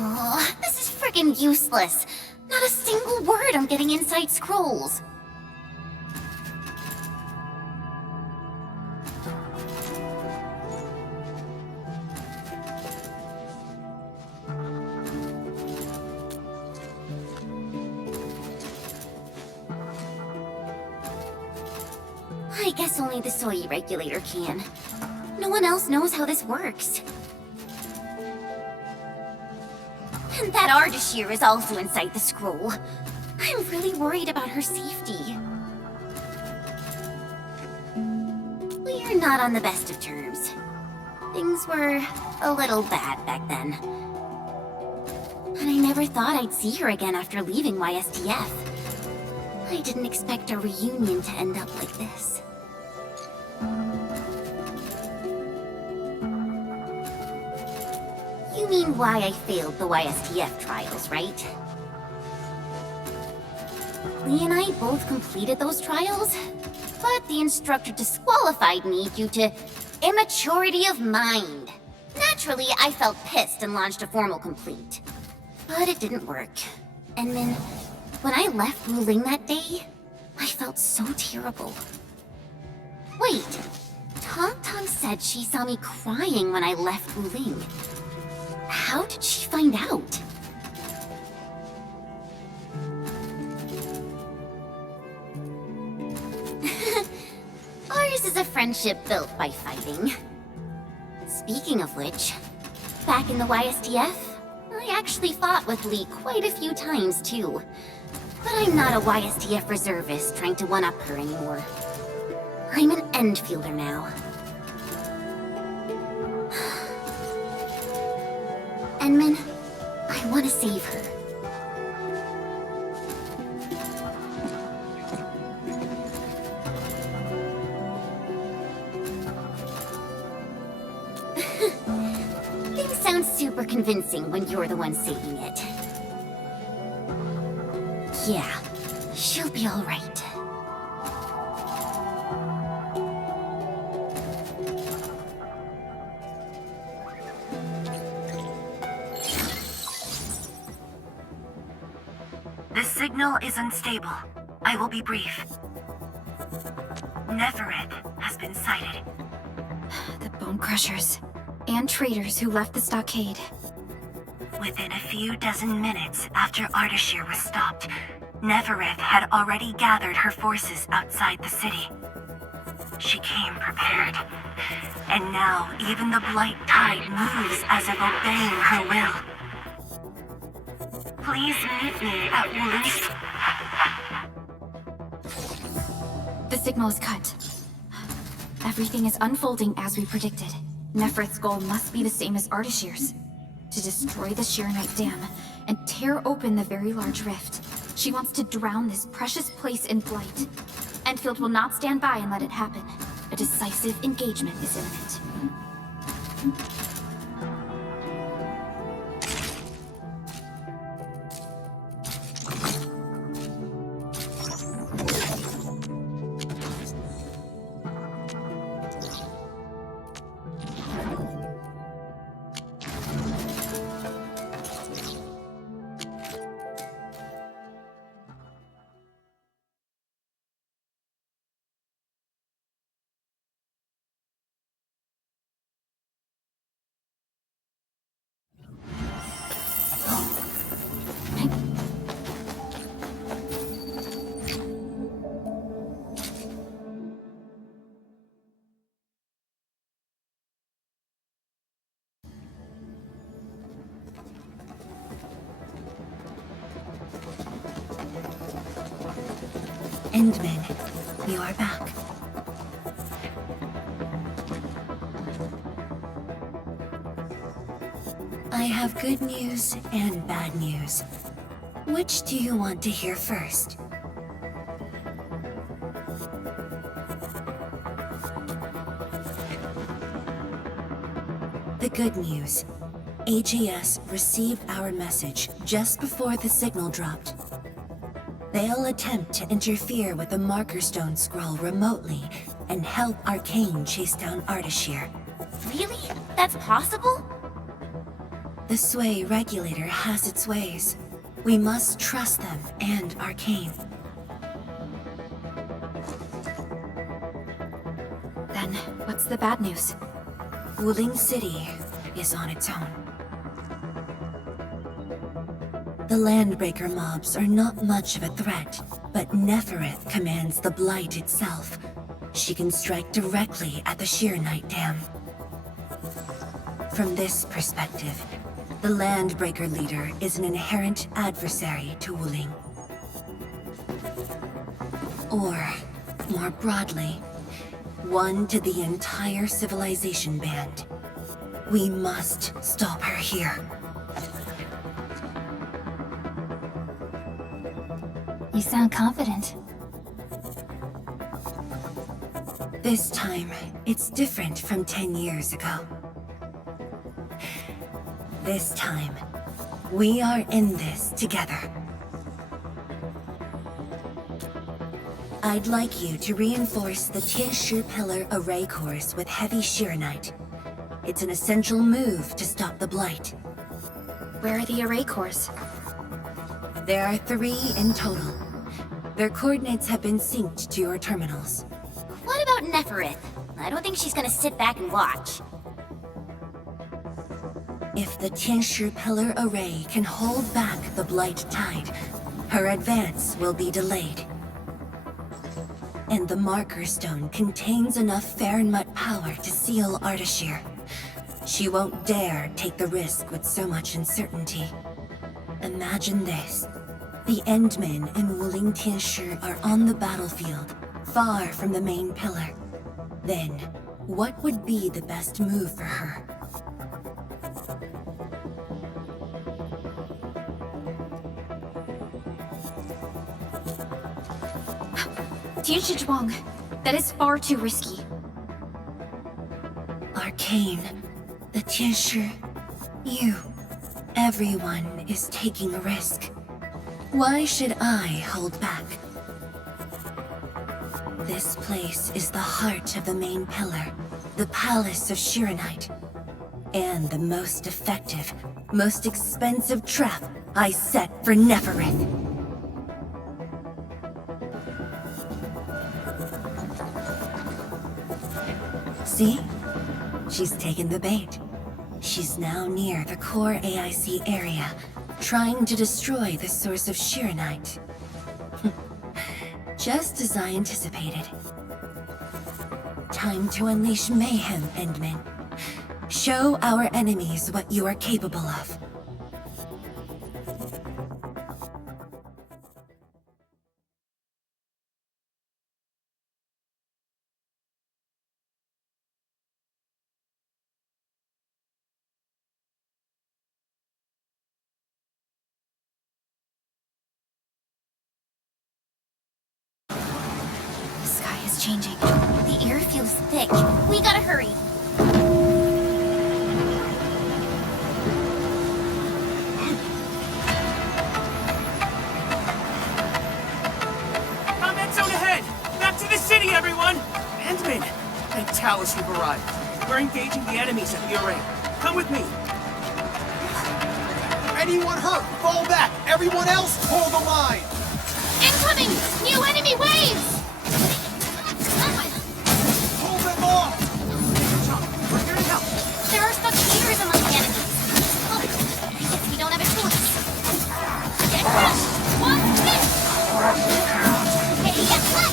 Oh, this is friggin' useless. Not a single word I'm getting inside scrolls. I guess only the soy regulator can. No one else knows how this works. And that Ardashir is also inside the scroll. I'm really worried about her safety. We're not on the best of terms. Things were a little bad back then. And I never thought I'd see her again after leaving YSTF. I didn't expect our reunion to end up like this. You mean why I failed the YSTF trials, right? Lee and I both completed those trials, but the instructor disqualified me due to immaturity of mind. Naturally, I felt pissed and launched a formal complaint. But it didn't work. And then, when I left Wuling that day, I felt so terrible. Wait, Tong said she saw me crying when I left Wuling. How did she find out? Ours is a friendship built by fighting. Speaking of which, back in the YSTF, I actually fought with Lee quite a few times too. But I'm not a YSTF reservist trying to one-up her anymore. I'm an ENDFIELDer now. Enman, I want to save her. Things sound super convincing when you're the one saying it. Yeah, she'll be all right. The signal is unstable. I will be brief. Nefereth has been sighted. The Bone Crushers and traitors who left the stockade. Within a few dozen minutes after Ardashir was stopped, Nefereth had already gathered her forces outside the city. She came prepared. And now even the Blight Tide moves as if obeying her will. Please meet me at Wuling. The signal is cut. Everything is unfolding as we predicted. Nefereth's goal must be the same as Ardashir's. To destroy the Sheer-Night Dam and tear open the very large rift. She wants to drown this precious place in blight. ENDFIELD will not stand by and let it happen. A decisive engagement is imminent. Endman, you are back. I have good news and bad news. Which do you want to hear first? The good news. AGS received our message just before the signal dropped. They'll attempt to interfere with the Marker Stone scroll remotely, and help Arcane chase down Ardashir. Really? That's possible? The Sway regulator has its ways. We must trust them and Arcane. Then, what's the bad news? Wuling City is on its own. The Landbreaker mobs are not much of a threat, but Nefereth commands the Blight itself. She can strike directly at the Sheer Night Dam. From this perspective, the Landbreaker leader is an inherent adversary to Wuling. Or, more broadly, one to the entire civilization band. We must stop her here. You sound confident. This time, it's different from 10 years ago. This time, we are in this together. I'd like you to reinforce the Tianshi Pillar array cores with heavy Sheeranite. It's an essential move to stop the Blight. Where are the array cores? There are 3 in total. Their coordinates have been synced to your terminals. What about Nefereth? I don't think she's gonna sit back and watch. If the Tianshi Pillar array can hold back the Blight tide, her advance will be delayed. And the Marker Stone contains enough Farenmut power to seal Ardashir. She won't dare take the risk with so much uncertainty. Imagine this. The Endmen and Wuling Tianshi are on the battlefield, far from the main pillar. Then, what would be the best move for her? Tianshi Zhuang, that is far too risky. Arcane, the Tianshi, you, everyone is taking a risk. Why should I hold back? This place is the heart of the main pillar, the Palace of Sheeranite, and the most effective, most expensive trap I set for Nefereth. See? She's taken the bait. She's now near the core AIC area, trying to destroy the source of Sheeranite. Just as I anticipated. Time to unleash mayhem, Endman. Show our enemies what you are capable of. The sky is changing. The air feels thick. We gotta hurry. Combat zone ahead! Back to the city, everyone! Endman, thank Talos you've arrived. We're engaging the enemies at the array. Come with me. Anyone hurt, fall back! Everyone else, hold the line! Incoming! New enemy waves! Hold them off! We're here to help. There are spectators among the enemies. Oh, I guess we don't have a choice. Get crushed! One hit! Hey, what?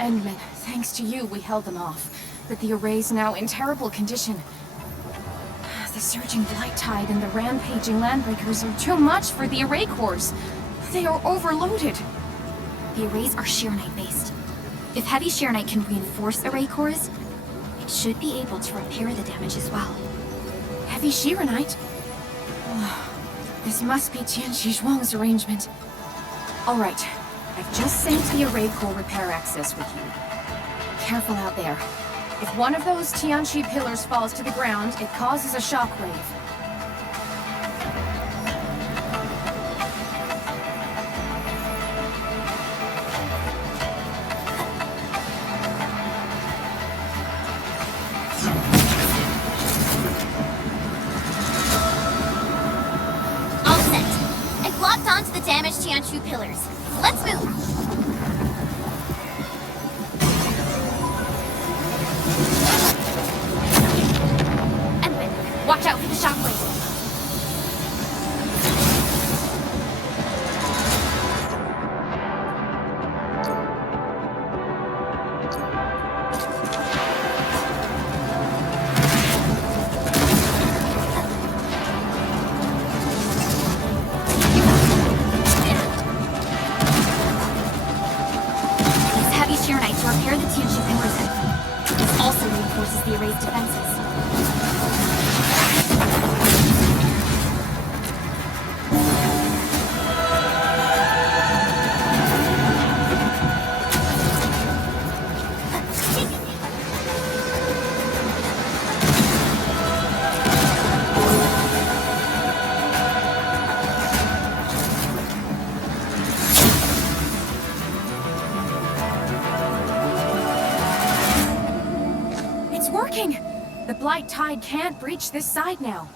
Endman, thanks to you, we held them off. But the array's now in terrible condition. The surging blight tide and the rampaging landbreakers are too much for the array cores. They are overloaded. The arrays are Sheeranite based. If heavy Sheeranite can reinforce array cores, it should be able to repair the damage as well. Heavy Sheeranite? This must be Tianshi Zhuang's arrangement. Alright, I've just synced the array core repair access with you. Careful out there. If one of those Tianshi pillars falls to the ground, it causes a shockwave. Tianshu pillars. Let's move! Edmund, watch out for the shockwave. Repair the Tianshu pillars. This also reinforces the array's defenses. The Blight Tide can't breach this side now.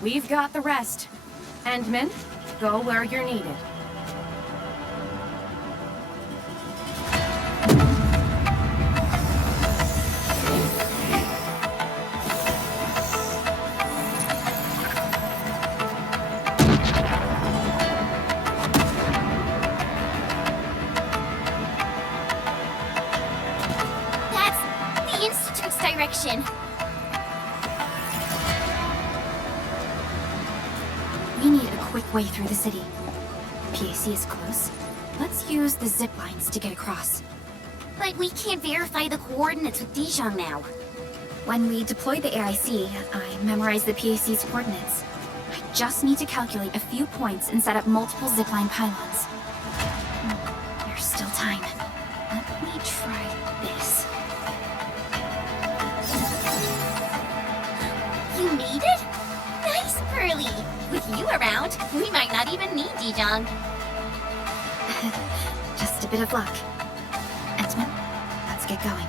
We've got the rest. Endman, go where you're needed. Direction. We need a quick way through the city. PAC is close. Let's use the zip lines to get across. But we can't verify the coordinates with Dijon now. When we deployed the AIC, I memorized the PAC's coordinates. I just need to calculate a few points and set up multiple zipline pylons. There's still time. Let me try this. You made it? Nice, Pearly! With you around, we might not even need Dijon. Just a bit of luck. Endman, let's get going.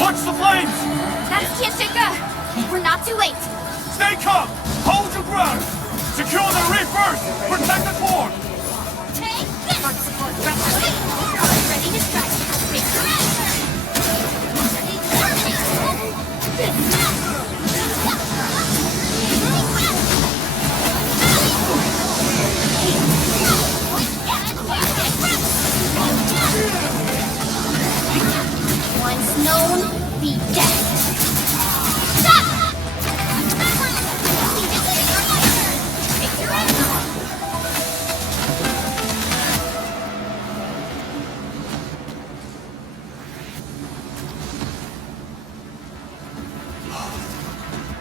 Watch the flames! That's Kiyoshika! We're not too late! Stay calm! Hold your ground! Secure the reef first! Protect the core! Take this! Ready to strike! Once known, be dead. Stop! Take your aim.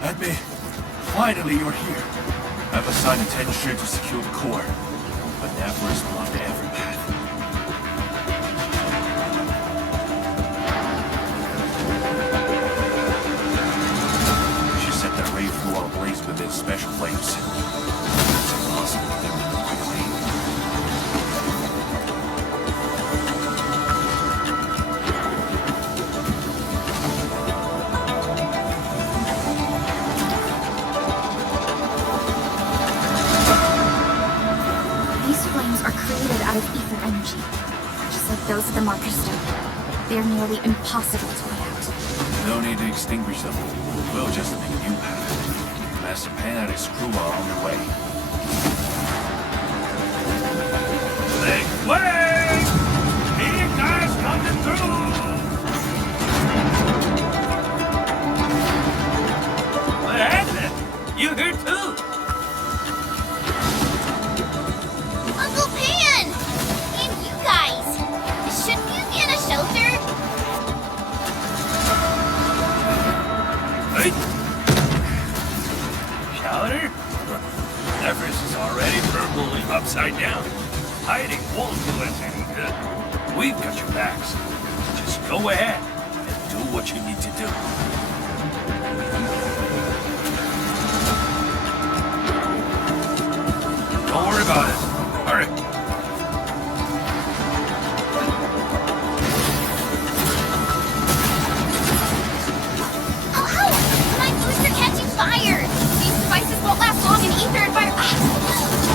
Edme, finally you're here. I've assigned attention to secure the core, but Never has blocked every path. She set that ray floor ablaze with its special flames. It's impossible to get rid quickly. These flames are created out of ether energy, just like those of the Marker Stone. They are nearly impossible to put out. No need to extinguish them. We'll just make a new path. Master Pen and his crew are on their way. Wait! Big guys coming through! What happened? You here too? Uncle Pan! And you guys! Shouldn't you be in a shelter? Hey! Chowder? Everest is already verbally upside down. Hiding won't do us any good. We've got your backs. Just go ahead and do what you need to do. Don't worry about it. Hurry. Oh, ow! My booster catching fire! These devices won't last long in ether environment.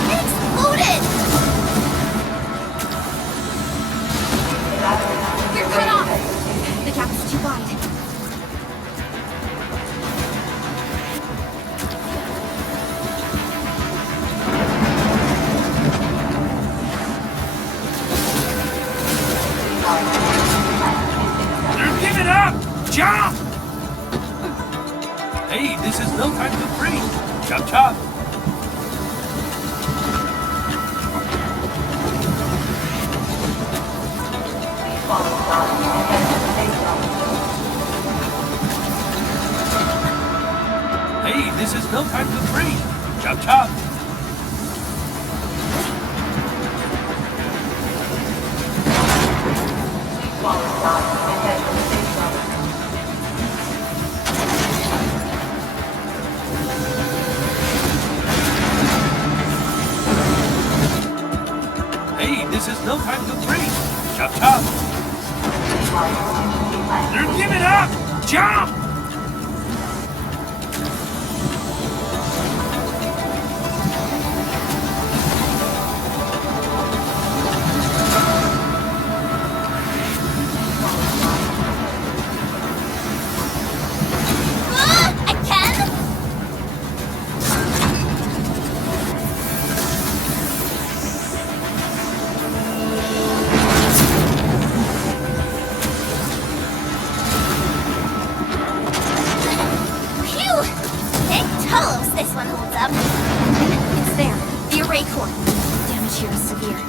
It exploded! You're cut off! The gap is too wide. They're giving up! Jump! Hey, this is no time to freeze. Chop chop. Hey, this is no time to freeze. Chop chop. Hey, this is no time to freeze. Chop chop. They're giving up. Jump! Again? Phew! Thank Talos this one holds up. It's there. The array core. Damage here is severe.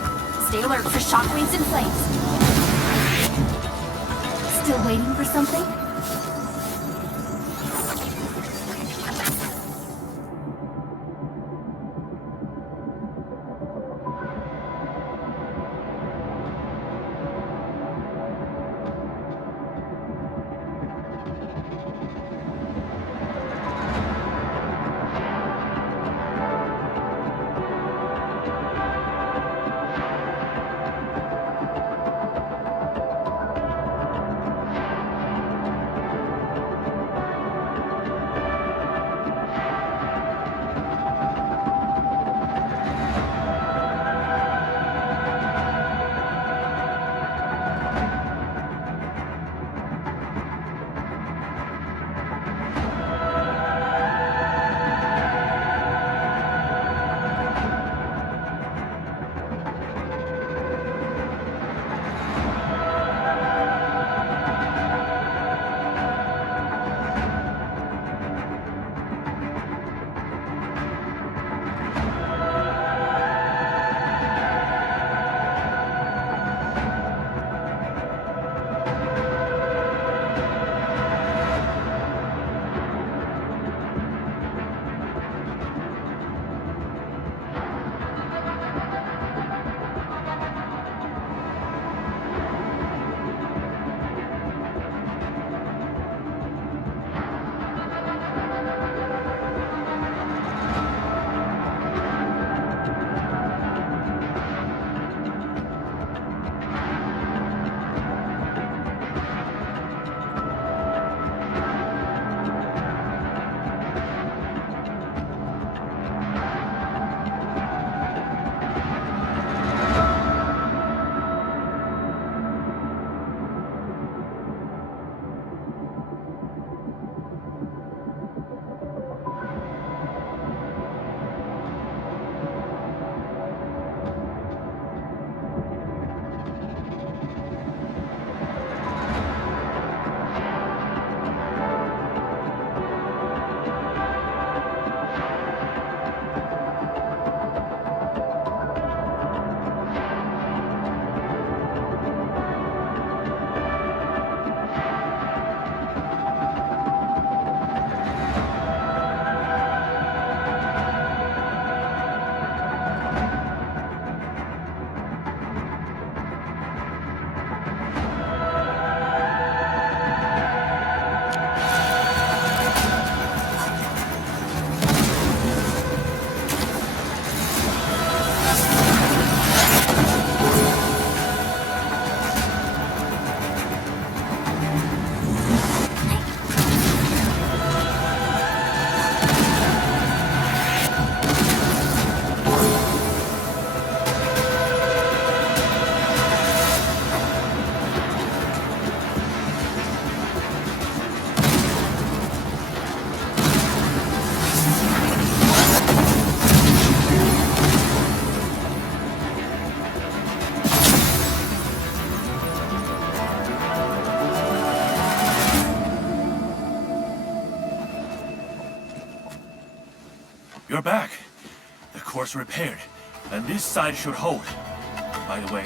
Stay alert for shockwaves and flames. Still waiting for something? You're back. The core's repaired, and this side should hold. By the way,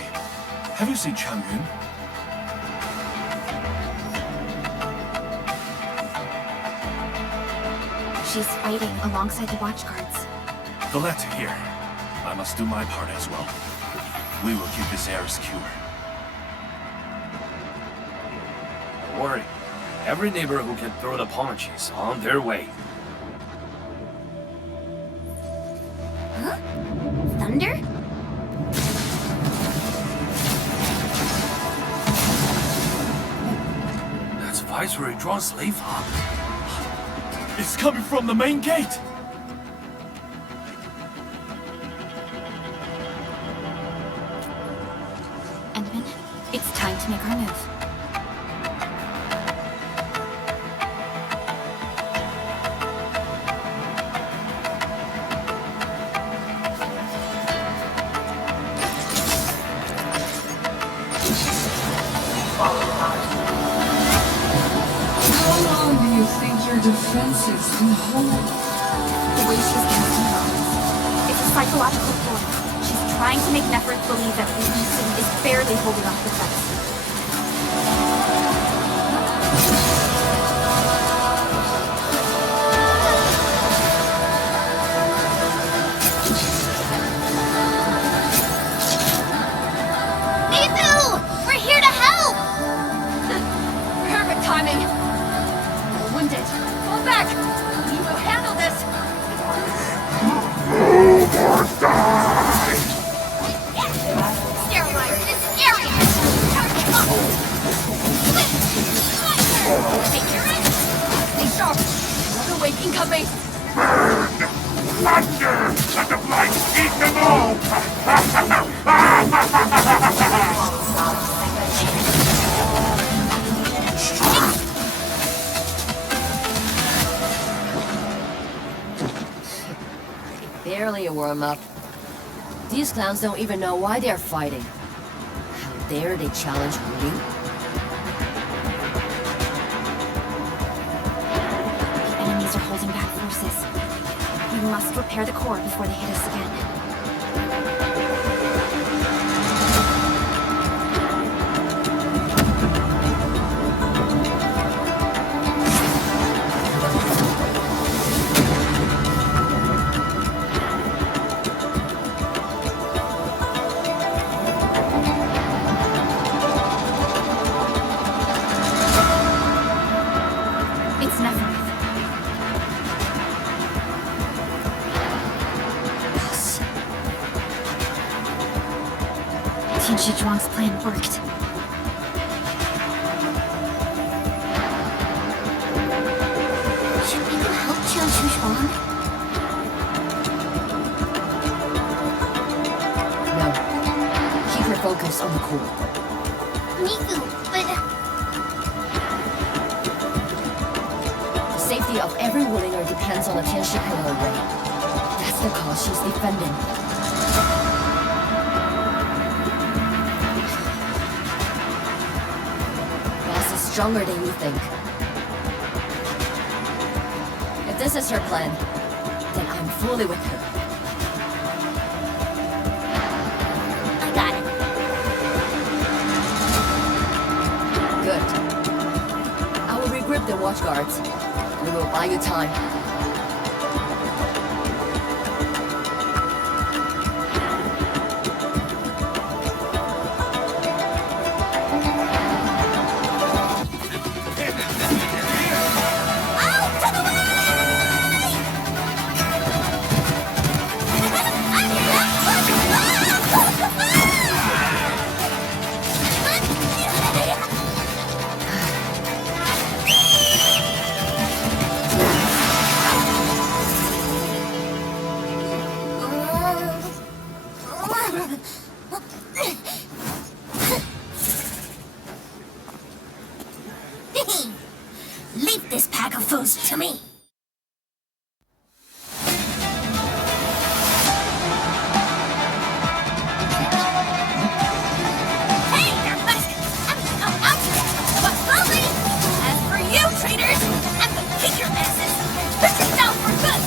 have you seen Chang Yun? She's fighting alongside the watch guards. Glad to hear. I must do my part as well. We will keep this area secure. Don't worry. Every neighbor who can throw the punch is on their way. Huh? Thunder? That's Viceroy Zhuang's slave hub. It's coming from the main gate! Endman, it's time to make our move. How long do you think your defenses can hold? The way she's casting her eyes. It's a psychological ploy. She's trying to make Neferth believe that Ruby City is barely holding off the threats. Ethu! We're here to help! Perfect timing. We're wounded. Fall back. We will handle this. Sterilize this area! Take your end! Stay sharp. Another wave incoming. Thunder! Let the flight eat them all! Barely a warm-up. These clowns don't even know why they're fighting. How dare they challenge me? The enemies are holding back forces. We must repair the core before they hit us again. It's Neferth. Tianshi Zhuang's plan worked. Should we go help Tianshi Zhuang? No. Keep her focus on the core. Miku, but... The safety of every warrior depends on the Tianshi pillar array. That's the cause she's defending. Boss is stronger than you think. If this is her plan, then I'm fully with her. I got it. Good. I will regroup the watch guards. We will buy you time. Leave this pack of foes to me. Hey, they're busted. I'm out of it. But slowly. As for you, traitors, I'm gonna kick your asses. Put yourself for good.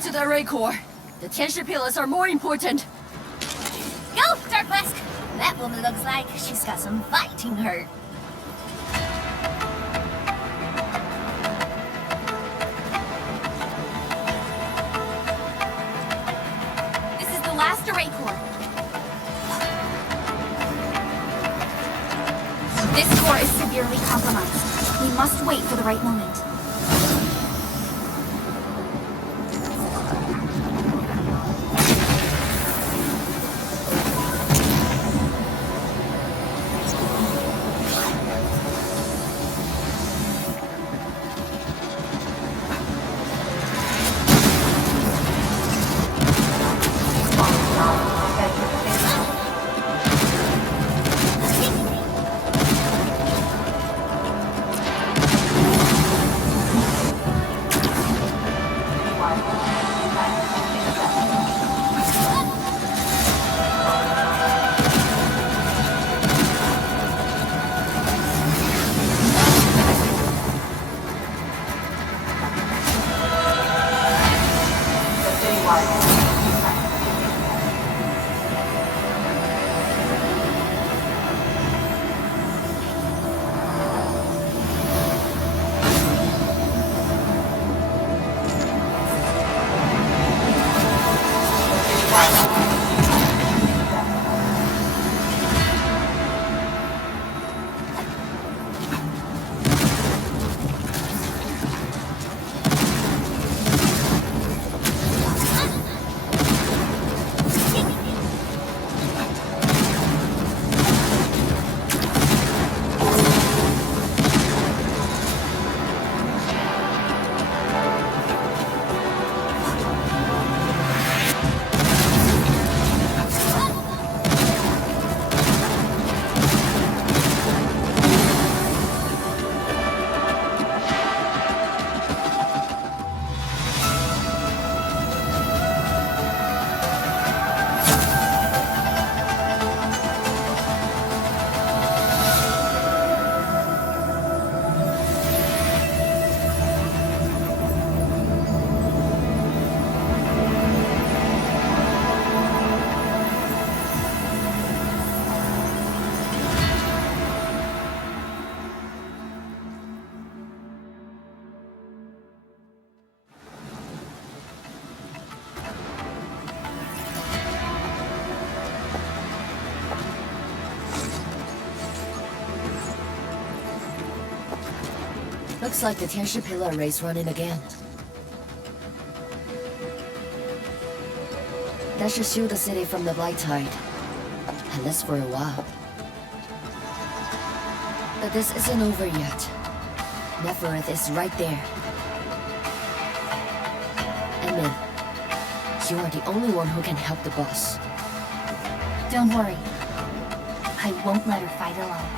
back to the array core. The Tianshi pillars are more important. Go, Darkmask! That woman looks like she's got some fighting hurt. This is the last array core. This core is severely compromised. We must wait for the right moment. Looks like the Tianshi pillar array's running again. That should shield the city from the blight tide. At least for a while. But this isn't over yet. Nefereth is right there. Edmund, you are the only one who can help the boss. Don't worry. I won't let her fight alone.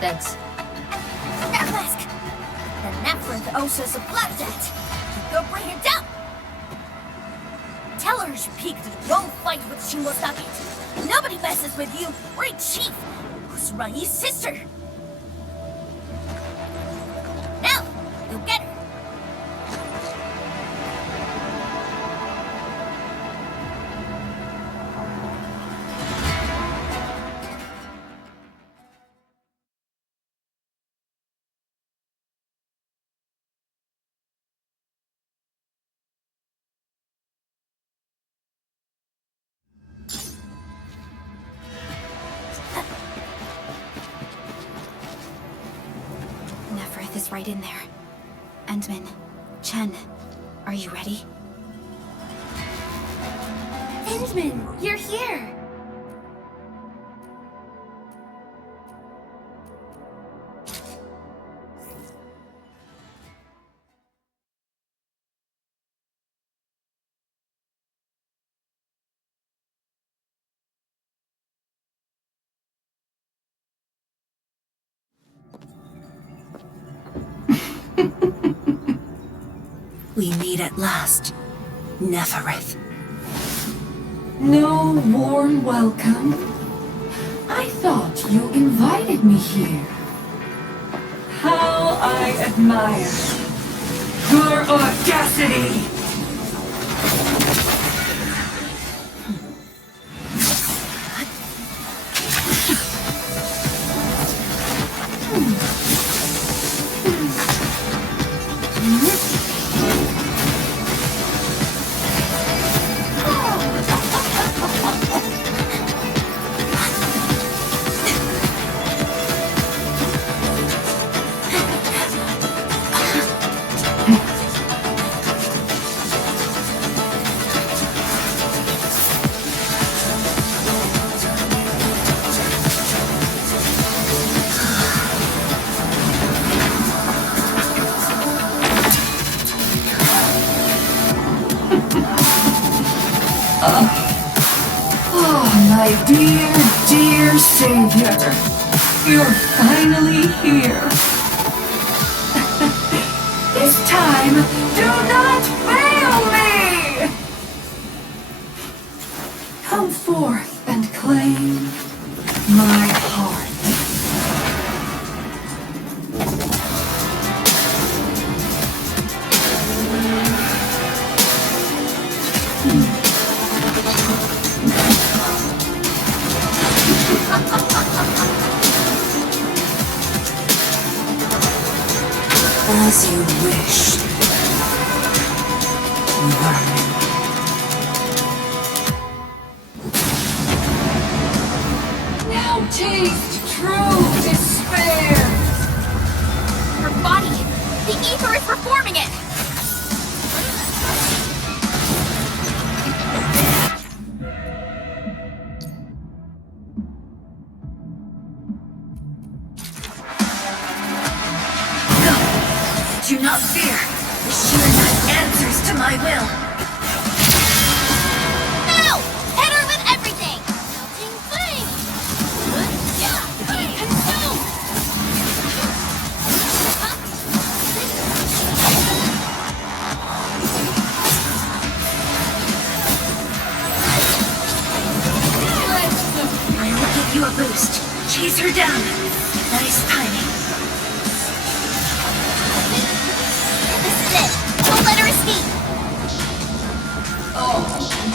Thanks. Darkmask! The Nefereth owes us a blood debt. Go bring it down! Tell her she peeked and won't fight with Shimosaki. Nobody messes with you. We're a chief, who's Rai's sister. Now, go get her. Nefereth is right in there. Endman, Chen, are you ready? Endman, you're here! We meet at last, Nefereth. No warm welcome? I thought you invited me here. How I admire. Your audacity! My dear, dear savior, you're finally here. This time, do not fail me! Come forth and claim my heart. As you wish. Now taste true despair! Her body! The ether is reforming it! Do not fear. The sheer knight answers to my will. No! Hit her with everything! Melting flame! Consume! I will give you a boost. Chase her down. Nice timing. Don't let her escape! Oh,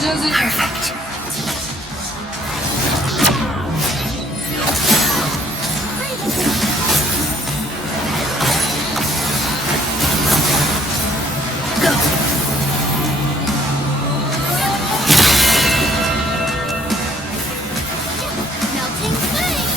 does it... Perfect. Go. Melting flame!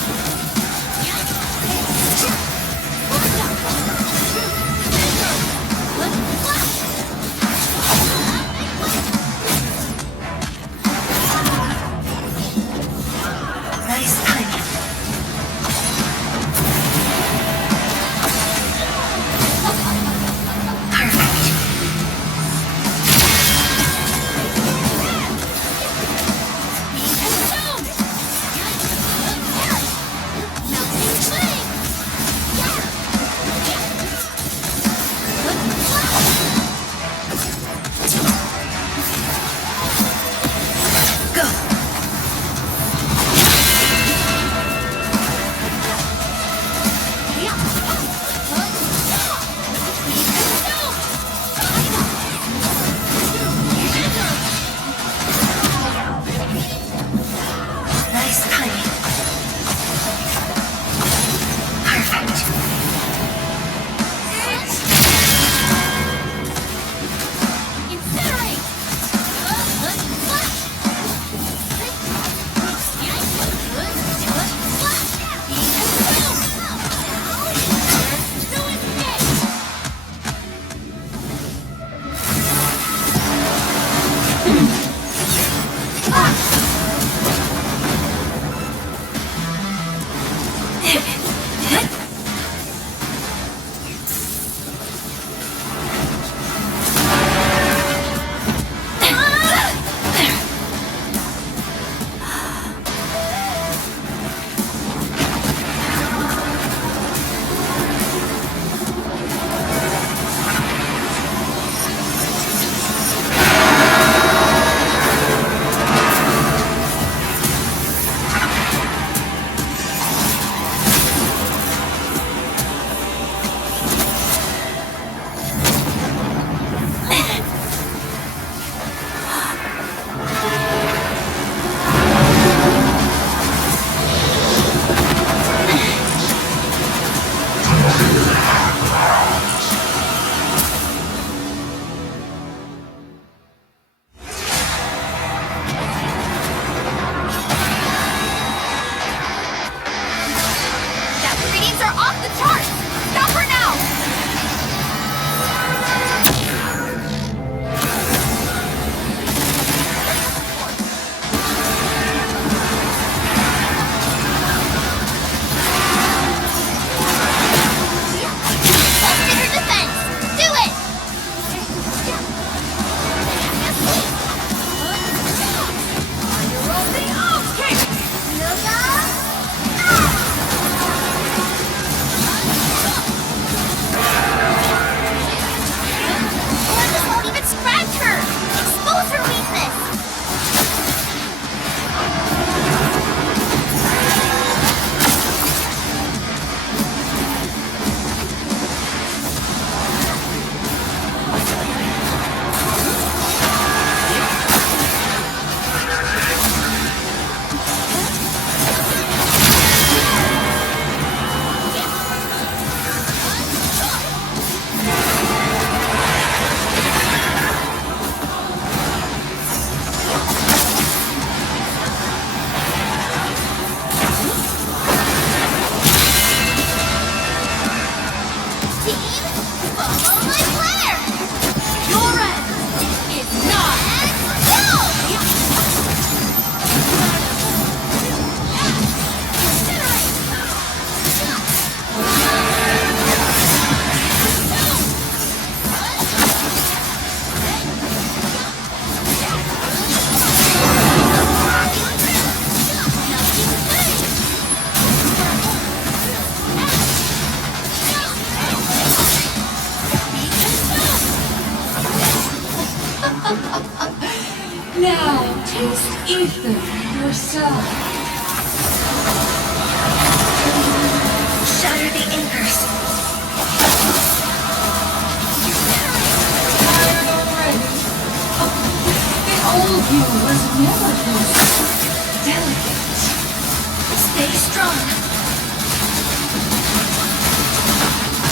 Stay strong.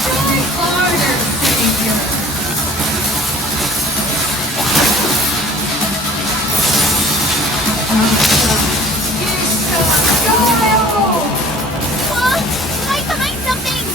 Try harder, Savior. Whoa! Right behind something!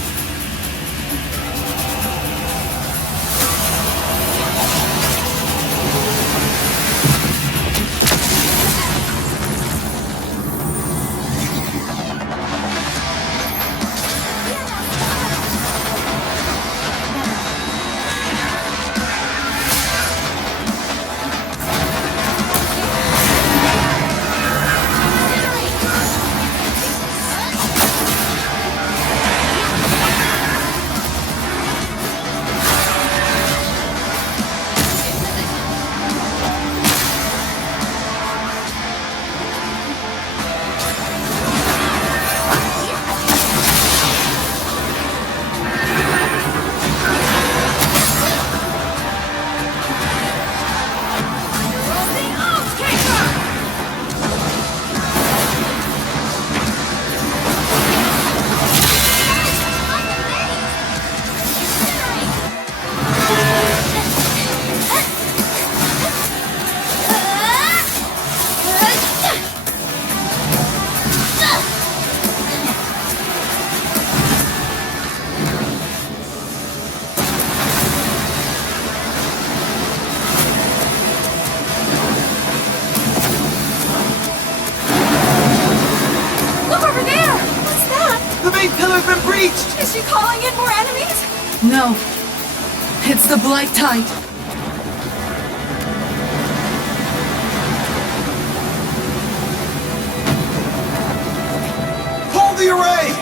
Look over there! What's that? The main pillar's been breached! Is she calling in more enemies? No. It's the Blight Tide. Hold the array!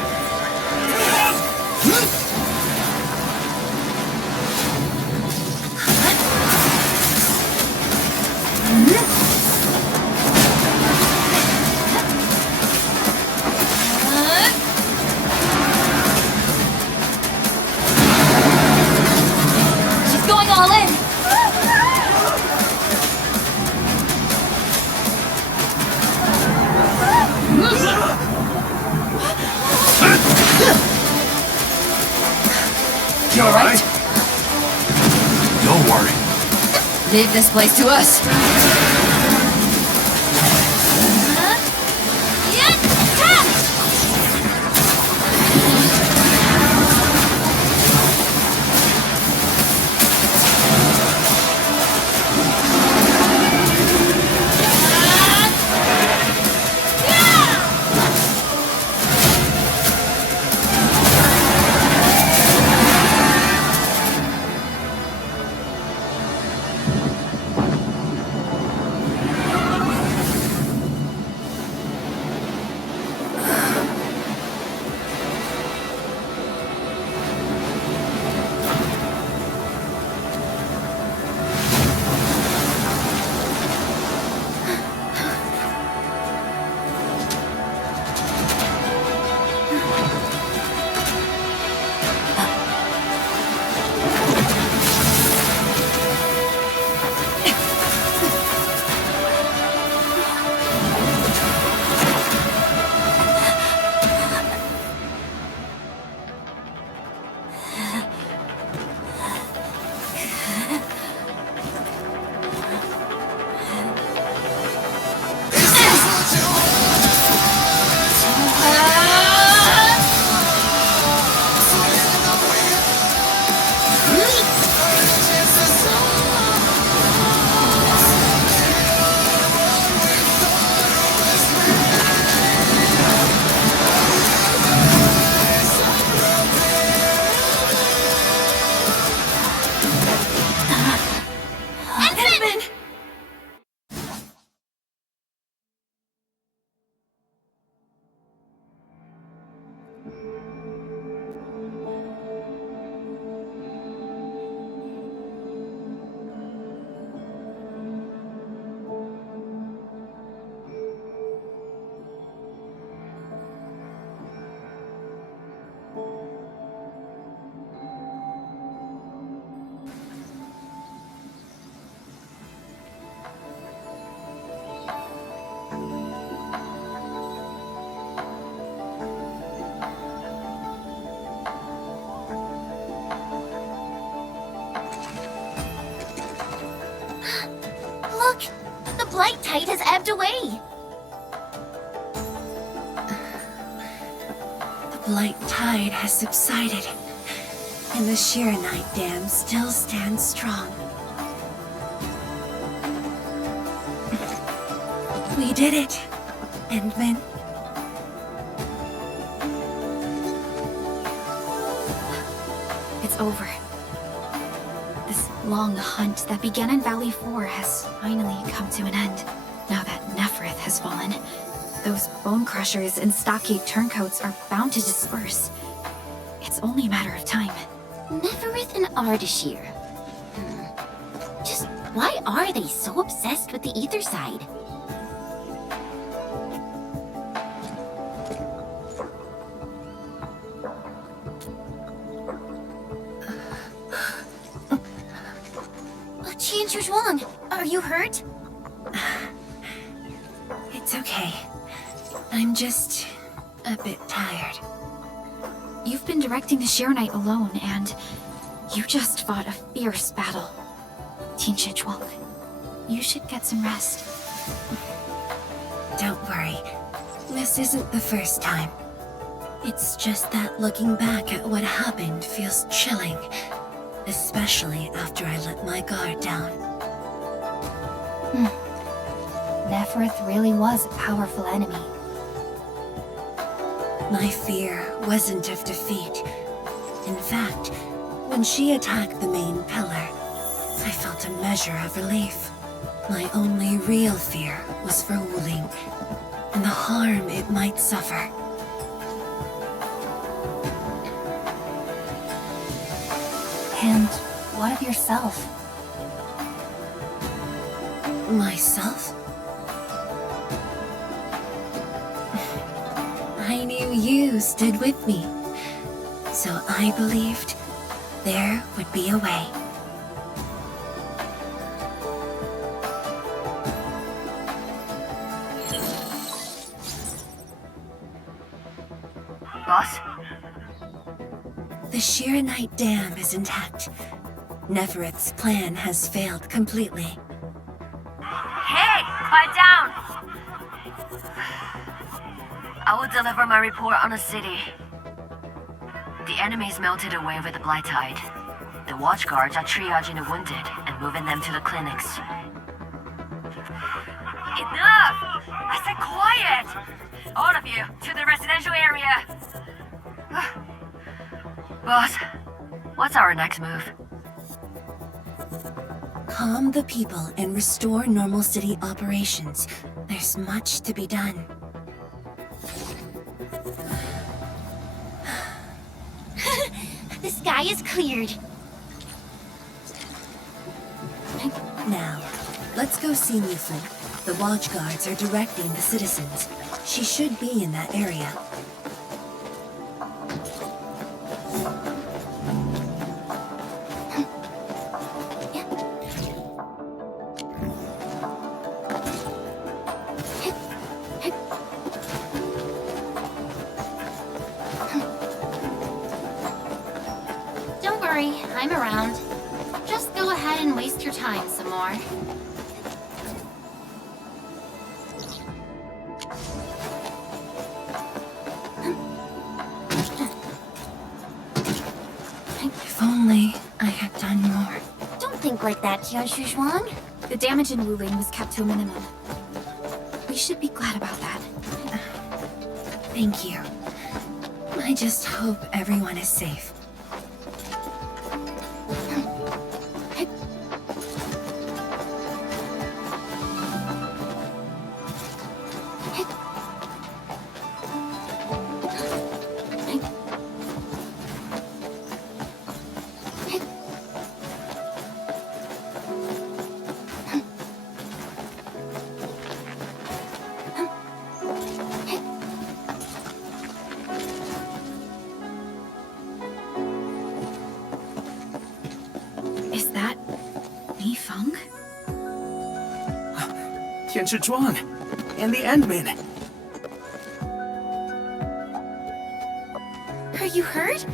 She's going all in! You alright? Don't worry. Leave this place to us. swept away. The blight tide has subsided, and the Shirenite Dam still stands strong. We did it, Endman. It's over. This long hunt that began in Valley 4 has finally come to an end. Now that Nefereth has fallen, those bone crushers and stockade turncoats are bound to disperse. It's only a matter of time. Nefereth and Ardashir. Just why are they so obsessed with the ether side? Zhuang, are you hurt? It's okay. I'm just a bit tired. You've been directing the Shirenite alone, and you just fought a fierce battle. Tianshi Zhuang, you should get some rest. Don't worry. This isn't the first time. It's just that looking back at what happened feels chilling. Especially after I let my guard down. Nefereth really was a powerful enemy. My fear wasn't of defeat. In fact, when she attacked the main pillar, I felt a measure of relief. My only real fear was for Wuling, and the harm it might suffer. And what of yourself? Myself? I knew you stood with me, so I believed there would be a way. Boss? The Shirenite Dam is intact. Nefereth's plan has failed completely. Hey! Quiet down! I will deliver my report on the city. The enemy's melted away with the blight tide. The watch guards are triaging the wounded and moving them to the clinics. Enough! I said quiet! All of you, to the residential area! Boss, what's our next move? Calm the people and restore normal city operations. There's much to be done. The sky is cleared. Now, let's go see Niflin. The watch guards are directing the citizens. She should be in that area. Don't worry, I'm around. Just go ahead and waste your time some more. If only I had done more. Don't think like that, Tianshi Zhuang. The damage in Wuling was kept to a minimum. We should be glad about that. Thank you. I just hope everyone is safe. Is that Li Feng? Tianshi Zhuang and the Endman. Are you hurt?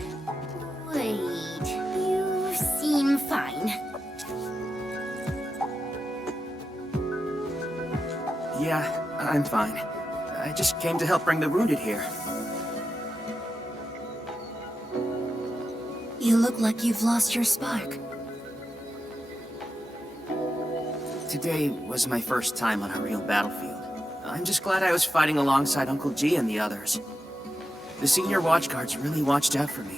Wait, you seem fine. Yeah, I'm fine. I just came to help bring the wounded here. You look like you've lost your spark. Today was my first time on a real battlefield. I'm just glad I was fighting alongside Uncle G and the others. The senior watchguards really watched out for me.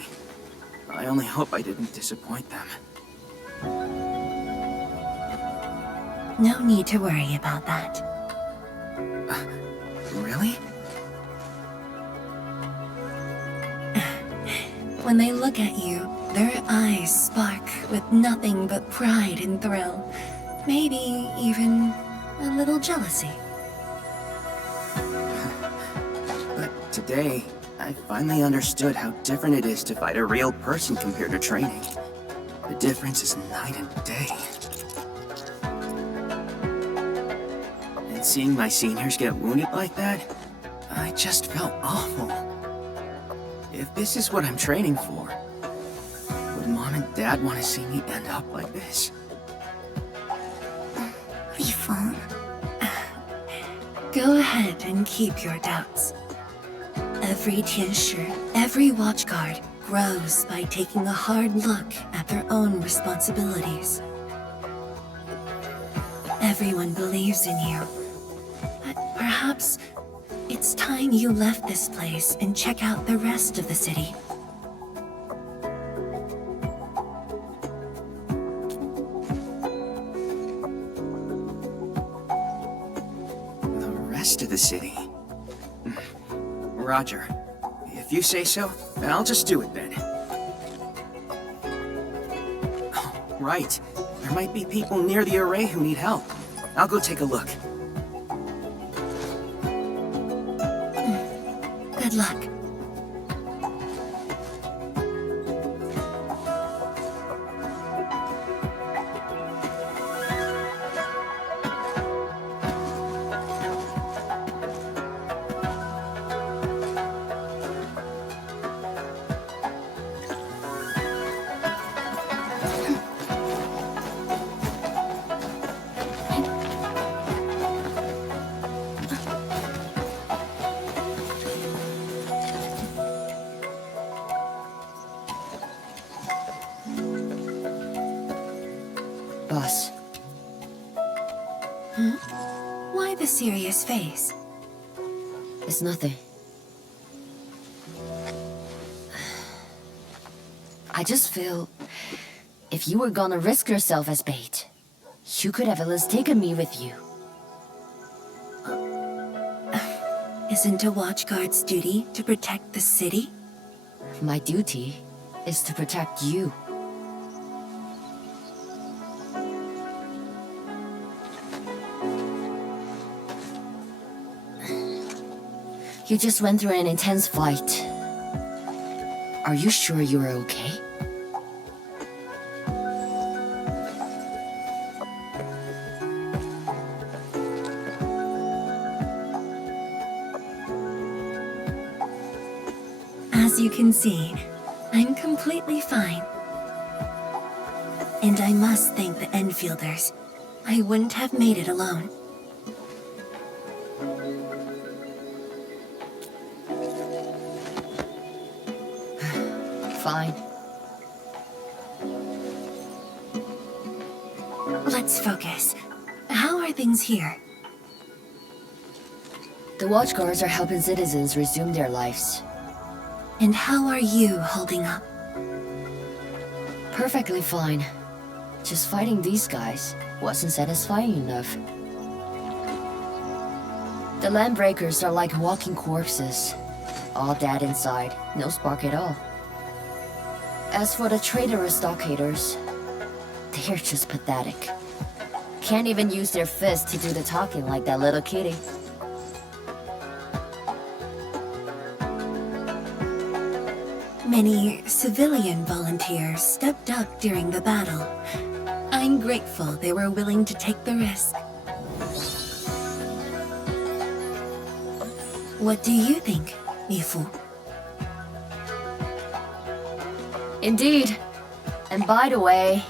I only hope I didn't disappoint them. No need to worry about that. Really? When they look at you, their eyes spark with nothing but pride and thrill. Maybe even a little jealousy. But today, I finally understood how different it is to fight a real person compared to training. The difference is night and day. And seeing my seniors get wounded like that, I just felt awful. If this is what I'm training for, would Mom and Dad want to see me end up like this? Yifeng. Go ahead and keep your doubts. Every Tianshi, every watchguard, grows by taking a hard look at their own responsibilities. Everyone believes in you. But perhaps it's time you left this place and check out the rest of the city. The rest of the city? Roger. If you say so, then I'll just do it then. Oh, right. There might be people near the array who need help. I'll go take a look. Good luck. Boss. Why the serious face? It's nothing. I just feel... if you were gonna risk yourself as bait, you could have at least taken me with you. Isn't a watchguard's duty to protect the city? My duty is to protect you. You just went through an intense fight. Are you sure you're okay? As you can see, I'm completely fine. And I must thank the Enfielders. I wouldn't have made it alone. Fine. Let's focus. How are things here? The watchguards are helping citizens resume their lives. And how are you holding up? Perfectly fine. Just fighting these guys wasn't satisfying enough. The landbreakers are like walking corpses. All dead inside, no spark at all. As for the traitorous stockaders, they're just pathetic. Can't even use their fists to do the talking like that little kitty. Many civilian volunteers stepped up during the battle. I'm grateful they were willing to take the risk. What do you think, Mifu? Indeed. And by the way,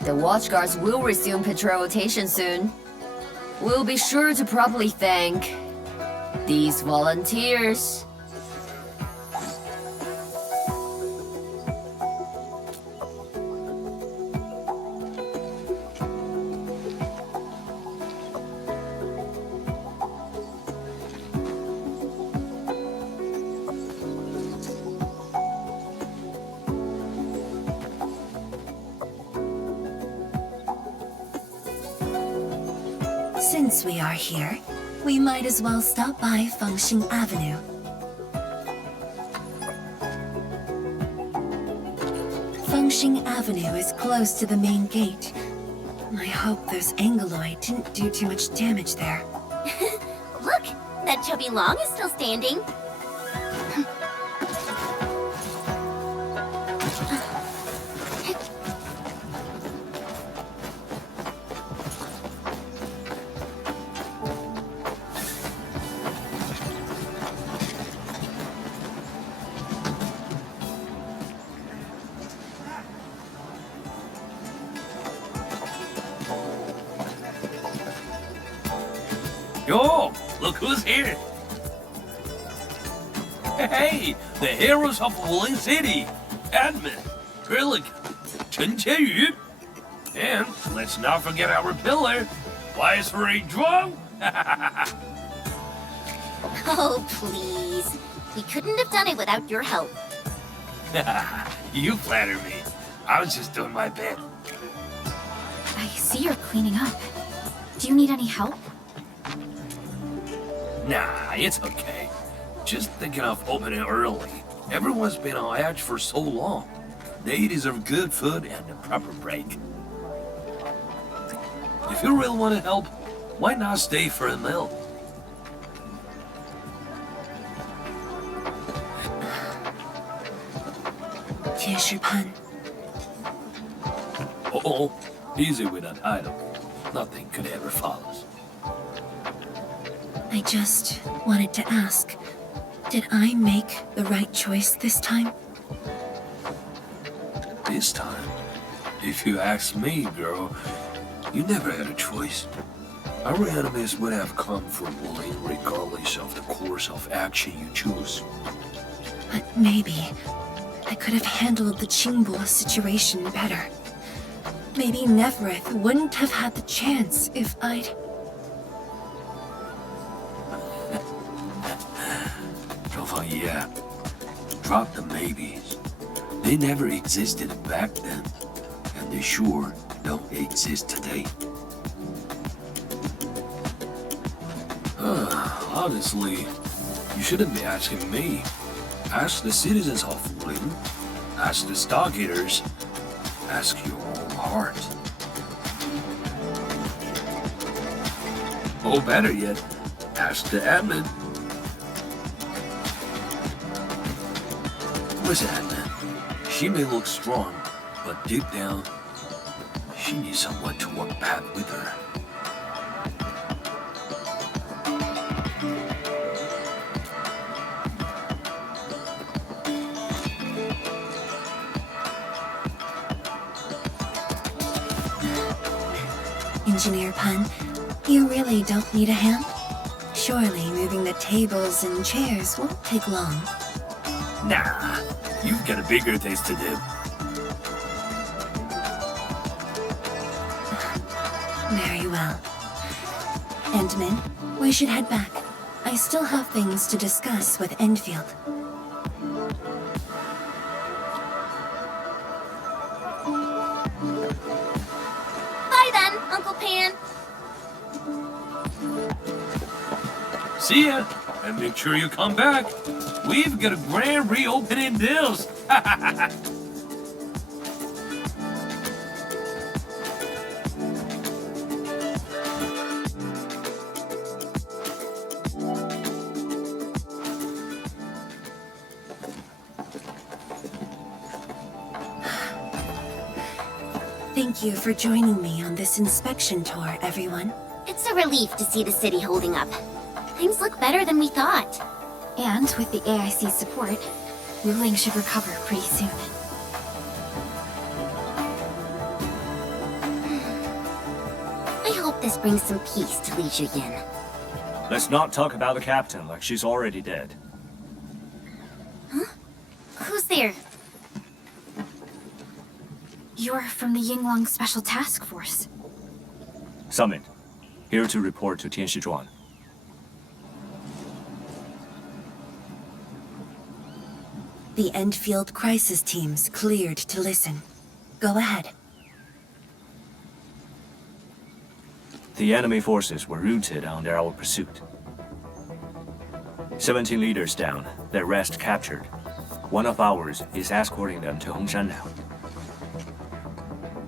the watchguards will resume patrol rotation soon. We'll be sure to properly thank these volunteers. Since we are here, we might as well stop by Fengxing Avenue. Fengxing Avenue is close to the main gate. I hope those Angloid didn't do too much damage there. Look, that chubby Long is still standing. Yo, look who's here. Hey, the heroes of Wooling City. Admin, Grillick, Chen Qianyu. And let's not forget our pillar, Wise for a Drum. Oh, please. We couldn't have done it without your help. You flatter me. I was just doing my bit. I see you're cleaning up. Do you need any help? Nah, it's okay. Just thinking of opening early. Everyone's been on edge for so long. They deserve good food and a proper break. If you really want to help, why not stay for a meal? Pan. Oh, easy with that title. Nothing could ever follow us. I just wanted to ask, did I make the right choice this time? This time, if you ask me, girl, you never had a choice. Our enemies would have come for Wooling regardless of the course of action you choose. But maybe I could have handled the Qingbo situation better. Maybe Neverith wouldn't have had the chance if I'd... Yeah, drop the maybes. They never existed back then, and they sure don't exist today. Honestly, you shouldn't be asking me. Ask the citizens of Wooling. Ask the Stargaters. Ask your own heart. Or better yet, ask the admin. Where's Admin? She may look strong, but deep down, she needs someone to work bad with her. Engineer Pan, you really don't need a hand? Surely moving the tables and chairs won't take long. Nah, you've got bigger things to do. Very well. Endman, we should head back. I still have things to discuss with Enfield. Bye then, Uncle Pan. See ya, and make sure you come back. We've got a grand reopening deals. Thank you for joining me on this inspection tour, everyone. It's a relief to see the city holding up. Things look better than we thought. And with the AIC's support, Wooling should recover pretty soon. I hope this brings some peace to Li Zhiyin. Let's not talk about the captain like she's already dead. Who's there? You're from the Yinglong Special Task Force. Summit, here to report to Tianshizhuan. The Endfield crisis teams cleared to listen. Go ahead. The enemy forces were routed under our pursuit. 17 leaders down, the rest captured. One of ours is escorting them to Hongshan now.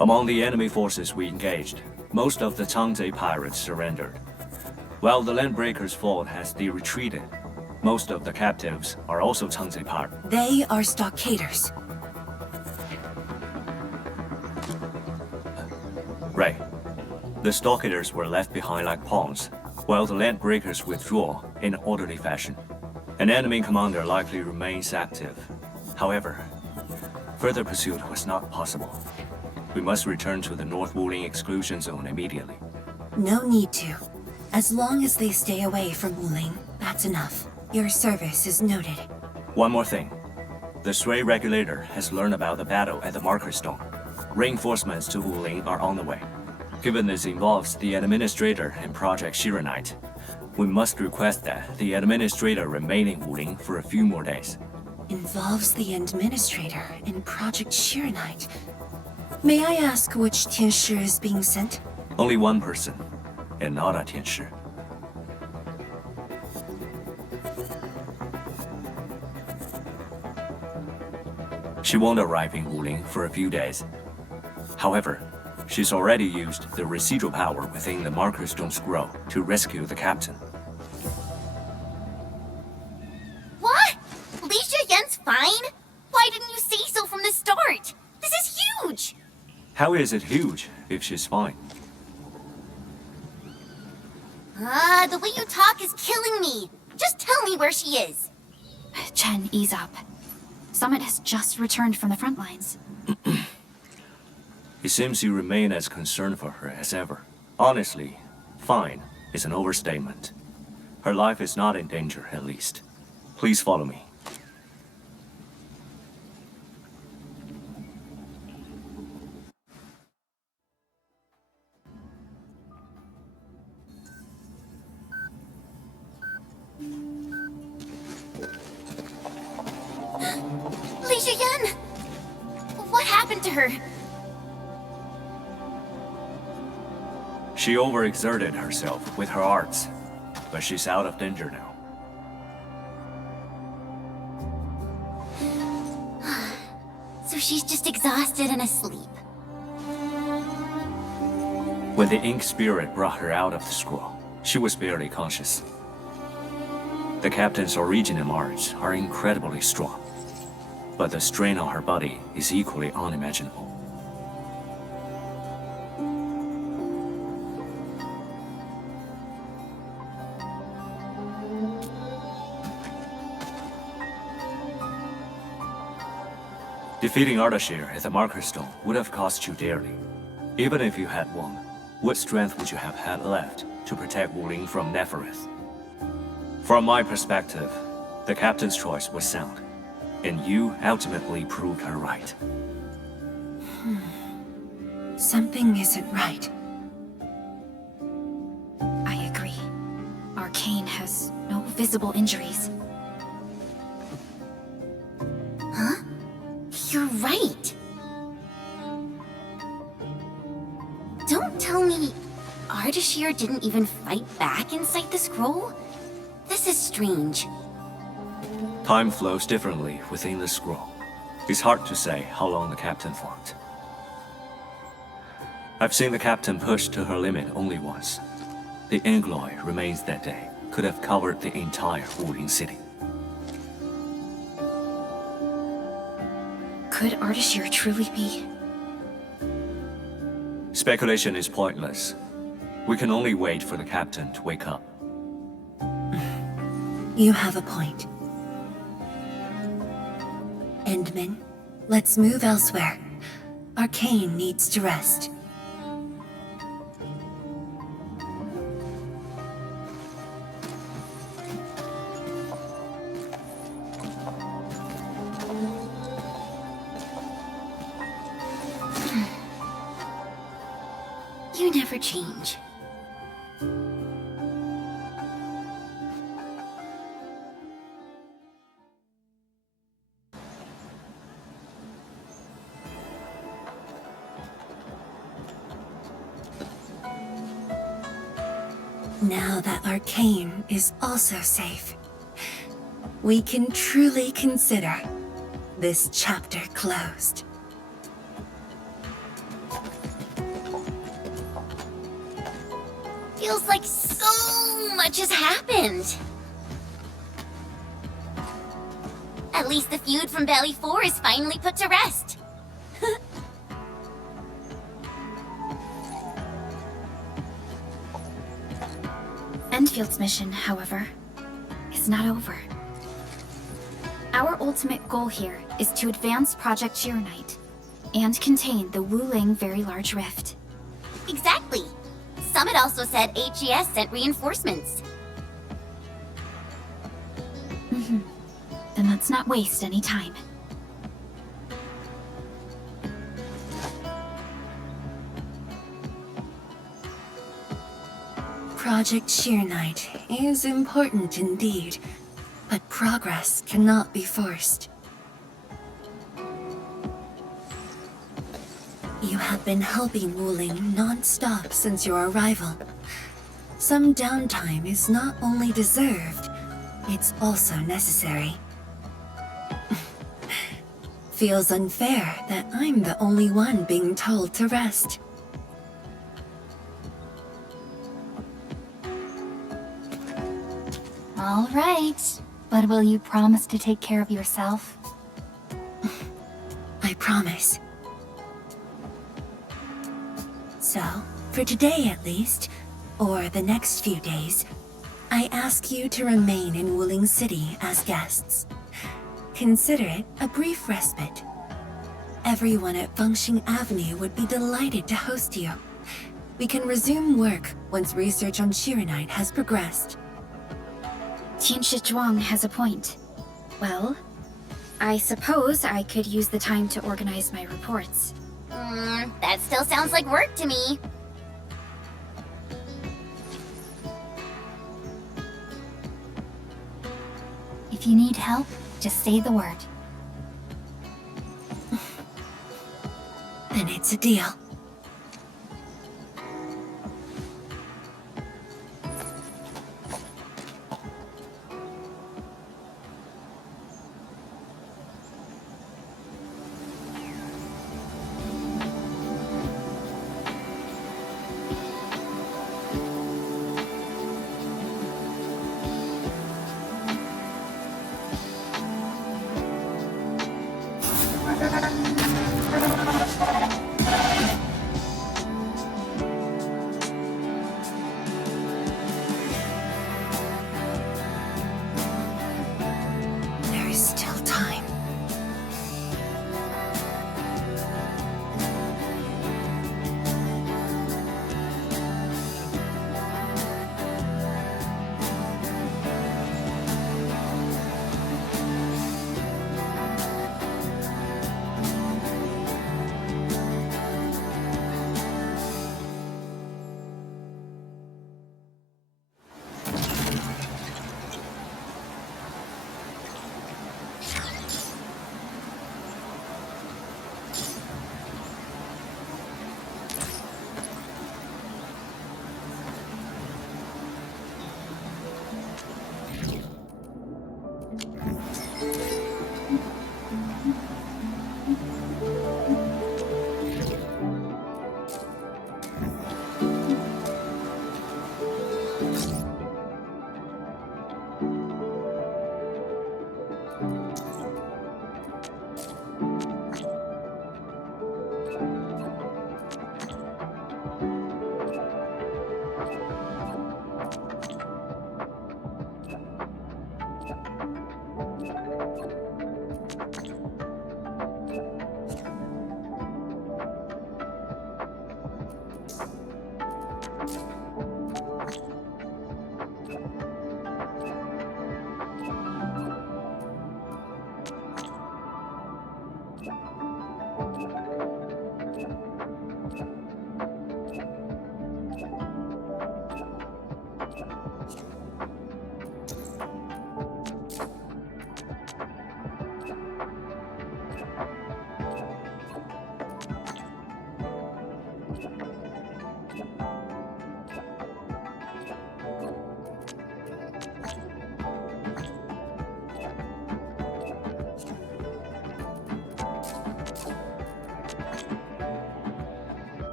Among the enemy forces we engaged, most of the Changzhe pirates surrendered. While the Landbreakers' fleet has retreated, most of the captives are also Changzhe pirates. They are stockaders. Right. The stockaders were left behind like pawns, while the Landbreakers withdraw in orderly fashion. An enemy commander likely remains active. However, further pursuit was not possible. We must return to the North Wuling exclusion zone immediately. No need to. As long as they stay away from Wuling, that's enough. Your service is noted. One more thing. The Sui regulator has learned about the battle at the Marker Stone. Reinforcements to Wuling are on the way. Given this involves the administrator and Project Shiranite, we must request that the administrator remain in Wuling for a few more days. Involves the administrator in Project Shiranite. May I ask which Tianshi is being sent? Only one person, and not a Tianshi. She won't arrive in Wuling for a few days. However, she's already used the residual power within the Marker Stone Scroll to rescue the captain. What? Li Zhiyan's fine? Why didn't you say so from the start? This is huge! How is it huge if she's fine? The way you talk is killing me. Just tell me where she is. Chen, ease up. Summit has just returned from the front lines. It seems you remain as concerned for her as ever. Honestly, fine is an overstatement. Her life is not in danger, at least. Please follow me. Li Zhiyan! What happened to her? She overexerted herself with her arts, but she's out of danger now. So she's just exhausted and asleep. When the Ink Spirit brought her out of the scroll, she was barely conscious. The captain's original arts are incredibly strong, but the strain on her body is equally unimaginable. Defeating Ardashir at the Marker Stone would have cost you dearly. Even if you had won, what strength would you have had left to protect Wuling from Nefereth? From my perspective, the captain's choice was sound, and you ultimately proved her right. Something isn't right. I agree. Arcane has no visible injuries. You're right. Don't tell me Ardashir didn't even fight back inside the scroll? This is strange. Time flows differently within the scroll. It's hard to say how long the captain fought. I've seen the captain pushed to her limit only once. The Angloy remains that day could have covered the entire Wuling city. Could Ardashir truly be? Speculation is pointless. We can only wait for the captain to wake up. You have a point. Endman, let's move elsewhere. Arcane needs to rest. never change. Now that Arcane is also safe, we can truly consider this chapter closed. Feels like so much has happened. At least the feud from Valley 4 is finally put to rest. Endfield's mission, however, is not over. Our ultimate goal here is to advance Project Sheer-Knight and contain the Wuling Very Large Rift. Exactly. Summit also said HES sent reinforcements. Then let's not waste any time. Project Sheer-Knight is important indeed, but progress cannot be forced. You have been helping Wuling non-stop since your arrival. Some downtime is not only deserved, it's also necessary. Feels unfair that I'm the only one being told to rest. All right, but will you promise to take care of yourself? I promise. So, for today at least, or the next few days, I ask you to remain in Wuling City as guests. Consider it a brief respite. Everyone at Fengxing Avenue would be delighted to host you. We can resume work once research on Sheer-Knight has progressed. Tianshi Zhuang has a point. Well, I suppose I could use the time to organize my reports. That still sounds like work to me. If you need help, just say the word. Then it's a deal.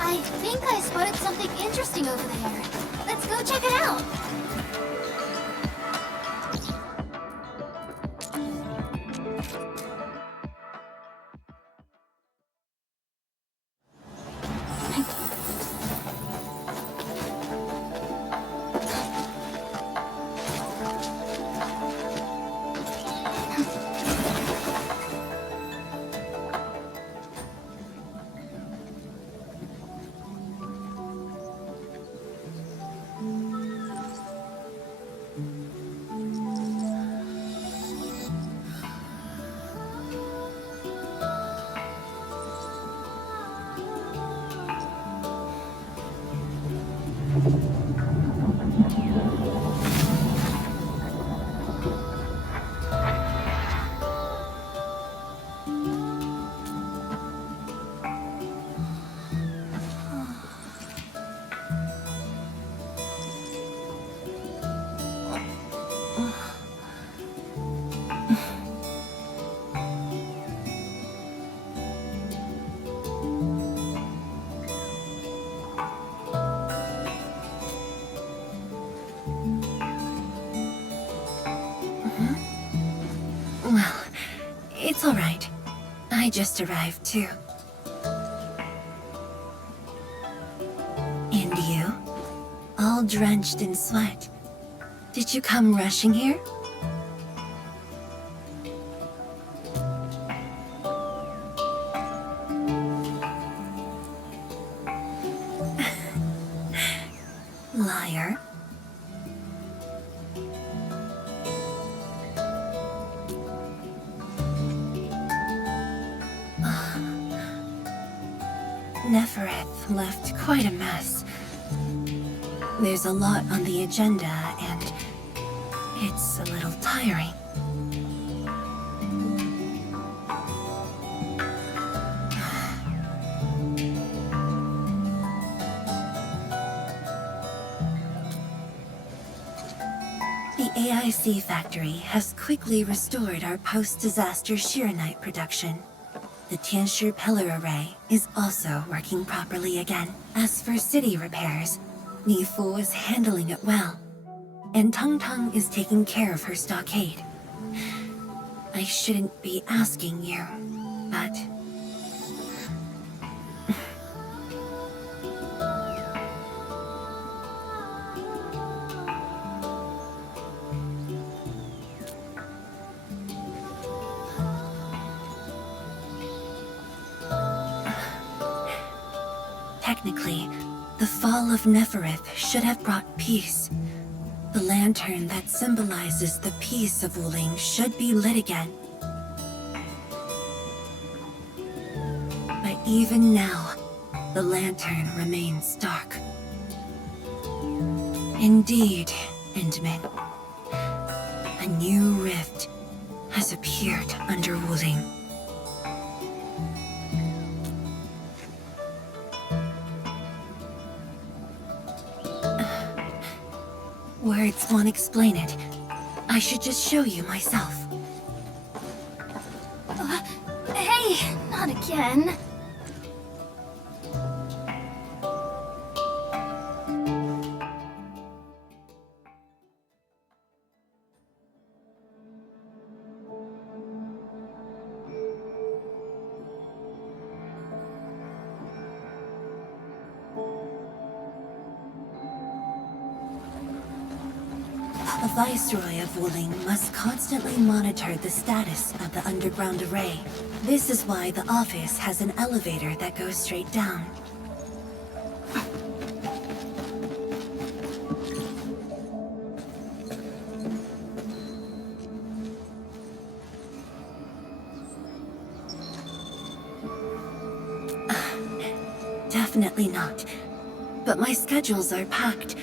I think I spotted something interesting over there. Let's go check it out. Well, it's all right. I just arrived too. And you? All drenched in sweat. Did you come rushing here? Liar. Nefereth left quite a mess. There's a lot on the agenda, and it's a little tiring. The AIC factory has quickly restored our post-disaster Shiranite production. The Tianshi pillar array is also working properly again. As for city repairs, Nifu is handling it well, and Tung Tung is taking care of her stockade. I shouldn't be asking you, but... Technically, the fall of Nefereth should have brought peace. The lantern that symbolizes the peace of Wuling should be lit again. But even now, the lantern remains dark. Indeed, Endman. A new rift has appeared under Wuling. Words won't explain it. I should just show you myself. Hey, not again. The Viceroy of Wuling must constantly monitor the status of the underground array. This is why the office has an elevator that goes straight down. Definitely not. But my schedules are packed.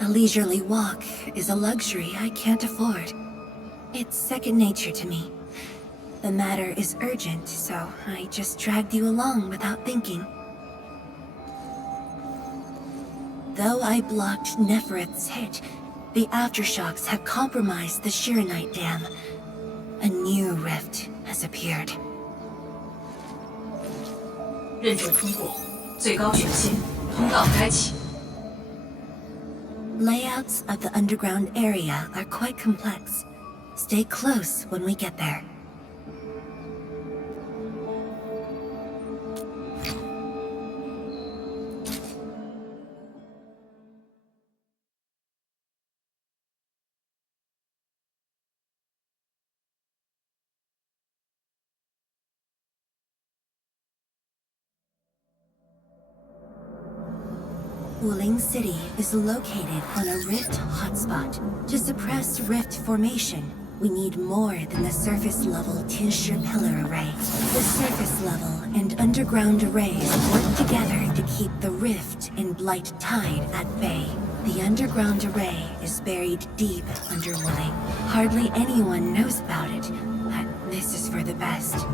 A leisurely walk is a luxury I can't afford. It's second nature to me. The matter is urgent, so I just dragged you along without thinking. Though I blocked Nefereth's hit, the aftershocks have compromised the Shiranite Dam. A new rift has appeared. 认证通过，最高权限，通道开启。 Layouts of the underground area are quite complex. Stay close when we get there. Wuling City is located on a rift hotspot. To suppress rift formation, we need more than the surface-level Tinsher pillar array. The surface-level and underground arrays work together to keep the rift and Blight Tide at bay. The underground array is buried deep under Wuling. Hardly anyone knows about it, but this is for the best.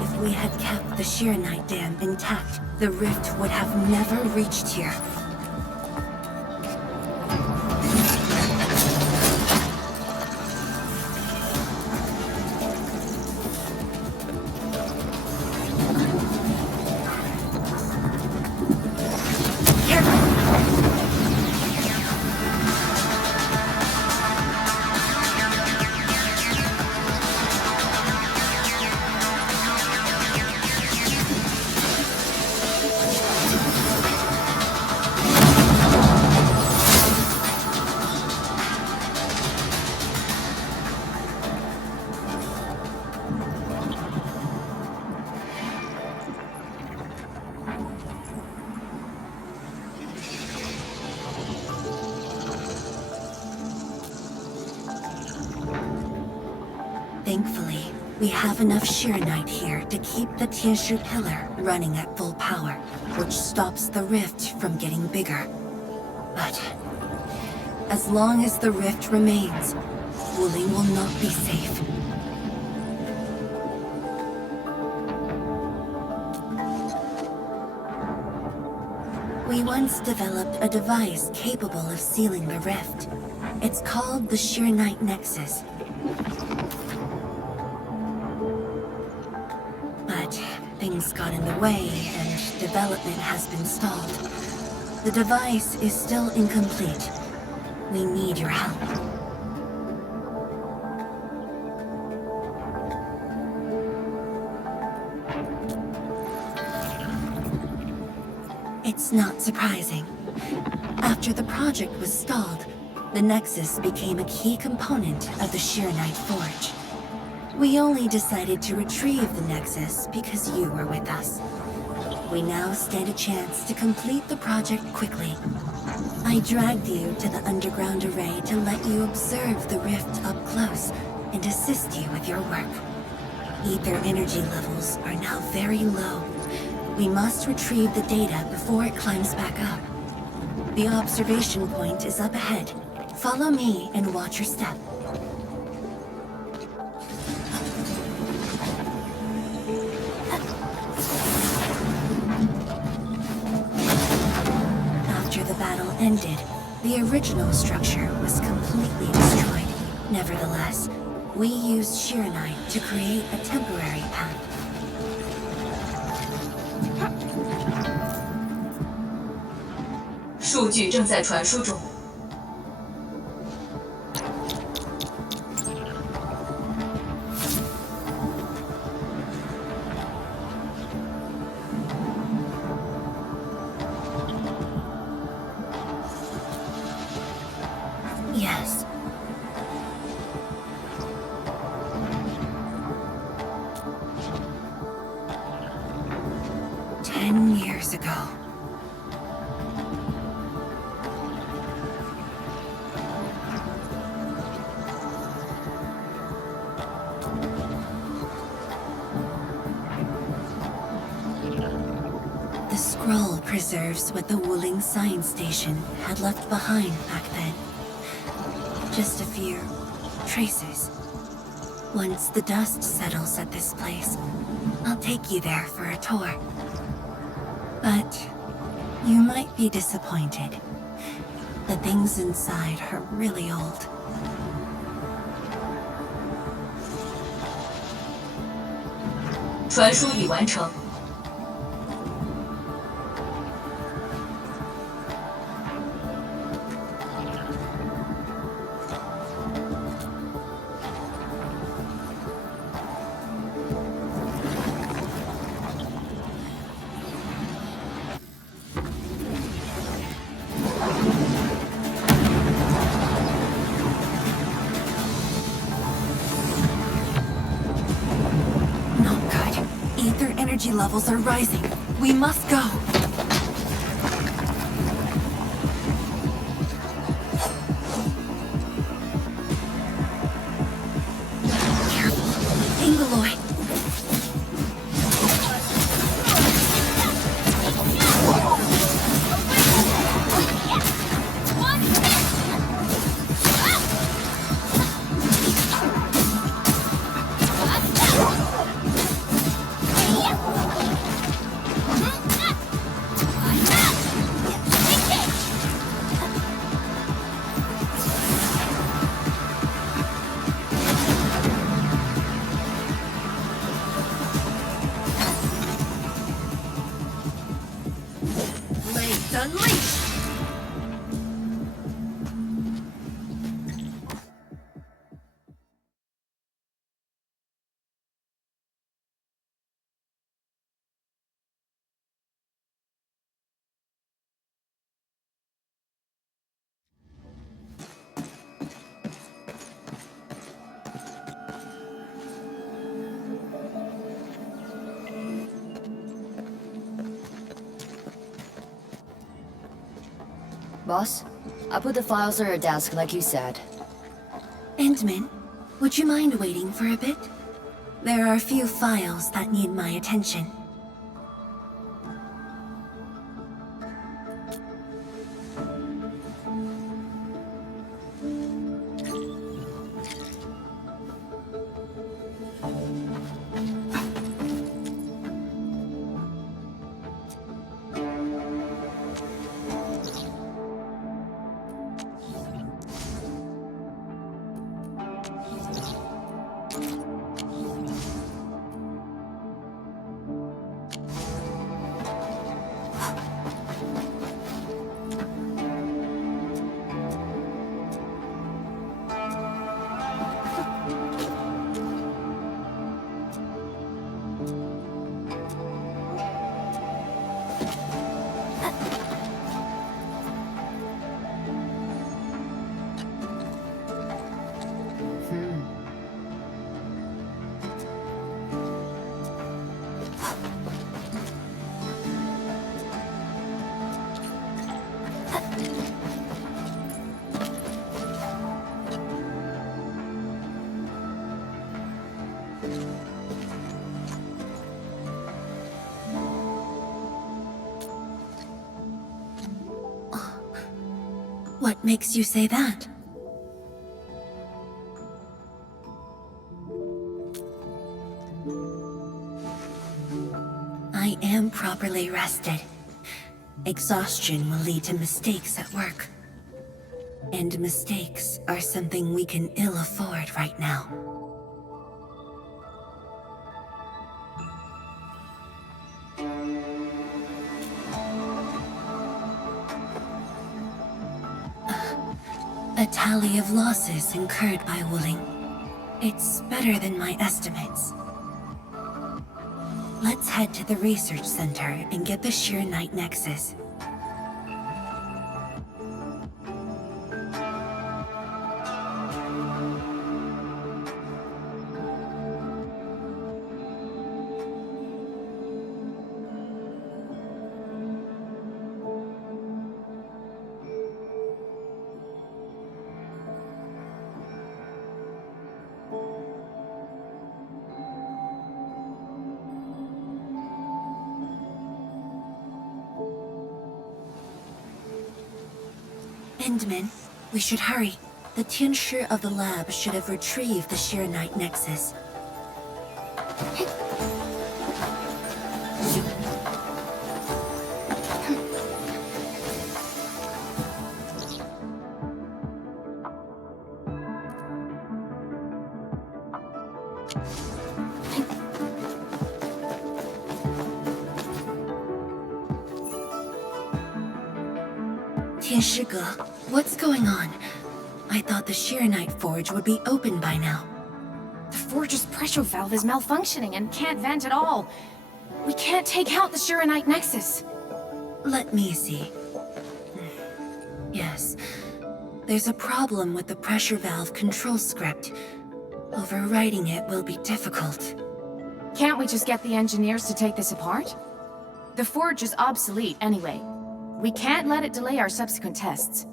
If we had kept the Shiranite Dam intact, the rift would have never reached here. Thankfully, we have enough Shiranite here to keep the Tianshu pillar running at full power, which stops the rift from getting bigger. But as long as the rift remains, Wuling will not be safe. We once developed a device capable of sealing the rift. It's called the Shiranite Nexus. But things got in the way and development has been stalled. The device is still incomplete. We need your help. It's not surprising. After the project was stalled, the Nexus became a key component of the Shiranite Forge. We only decided to retrieve the Nexus because you were with us. We now stand a chance to complete the project quickly. I dragged you to the underground array to let you observe the rift up close and assist you with your work. Ether energy levels are now very low. We must retrieve the data before it climbs back up. The observation point is up ahead. Follow me and watch your step. After the battle ended, the original structure was completely destroyed. Nevertheless, we used Shiranite to create a temporary path. 数据正在传输中。Yes. Ten years ago. The scroll preserves what the Wuling Science Station had left behind back then. Just a few traces. Once the dust settles at this place, I'll take you there for a tour. But you might be disappointed. The things inside are really old. 传输已完成。Energy levels are rising. We must go. Careful. Ingaloy. Unleashed! Boss, I put the files on your desk like you said. Endman, would you mind waiting for a bit? There are a few files that need my attention. What makes you say that? I am properly rested. Exhaustion will lead to mistakes at work. And mistakes are something we can ill afford right now. A tally of losses incurred by Wuling. It's better than my estimates. Let's head to the research center and get the Sheer Knight Nexus. Endman, we should hurry. The Tianshi of the lab should have retrieved the Sheer Knight Nexus. Tianshi, what's going on? I thought the Sheer Knight Forge would be open by now. The Forge's pressure valve is malfunctioning and can't vent at all. We can't take out the Sheer Knight Nexus. Let me see. Yes. There's a problem with the pressure valve control script. Overwriting it will be difficult. Can't we just get the engineers to take this apart? The Forge is obsolete anyway. We can't let it delay our subsequent tests.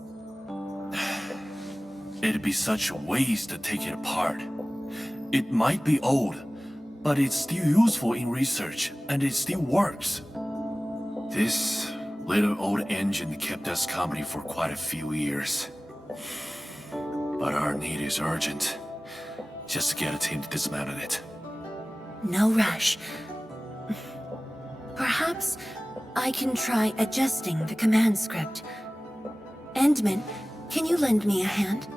It'd be such a waste to take it apart. It might be old, but it's still useful in research, and it still works. This little old engine kept us company for quite a few years. But our need is urgent. Just get a team to dismantle it. No rush. Perhaps I can try adjusting the command script. Endman, can you lend me a hand?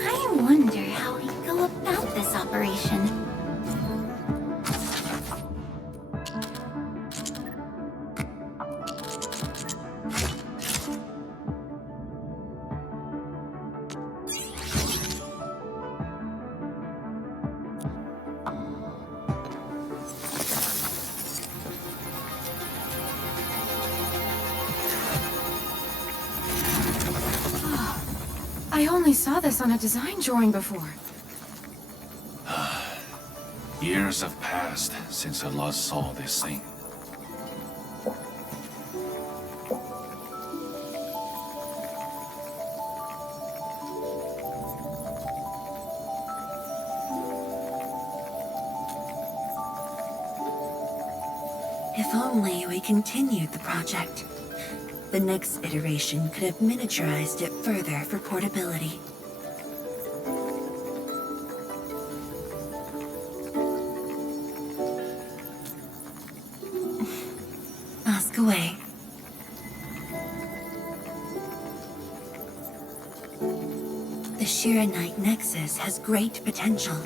I wonder how we go about this operation. I only saw this on a design drawing before. Years have passed since I last saw this thing. If only we continued the project. The next iteration could have miniaturized it further for portability. Ask away. The Sheer Knight Nexus has great potential,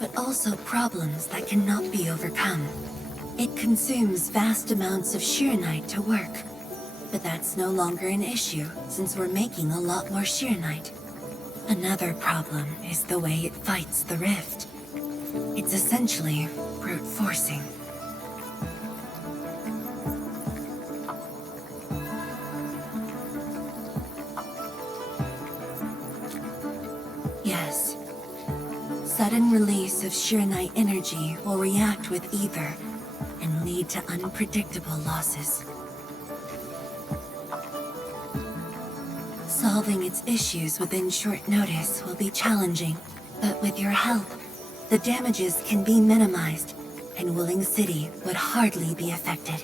but also problems that cannot be overcome. It consumes vast amounts of Sheer Knight to work. But that's no longer an issue, since we're making a lot more Sheer Knight. Another problem is the way it fights the rift. It's essentially brute forcing. Yes. sudden release of Shiranite energy will react with ether and lead to unpredictable losses. Solving its issues within short notice will be challenging, but with your help, the damages can be minimized, and Wuling City would hardly be affected.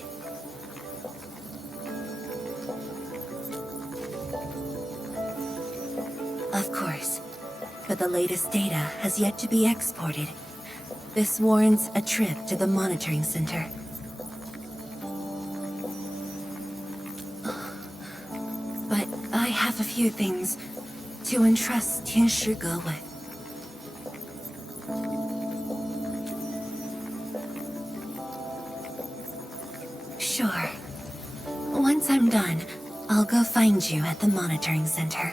Of course, but the latest data has yet to be exported. This warrants a trip to the monitoring center. But I have a few things to entrust Tian Shige with. Sure. Once I'm done, I'll go find you at the monitoring center.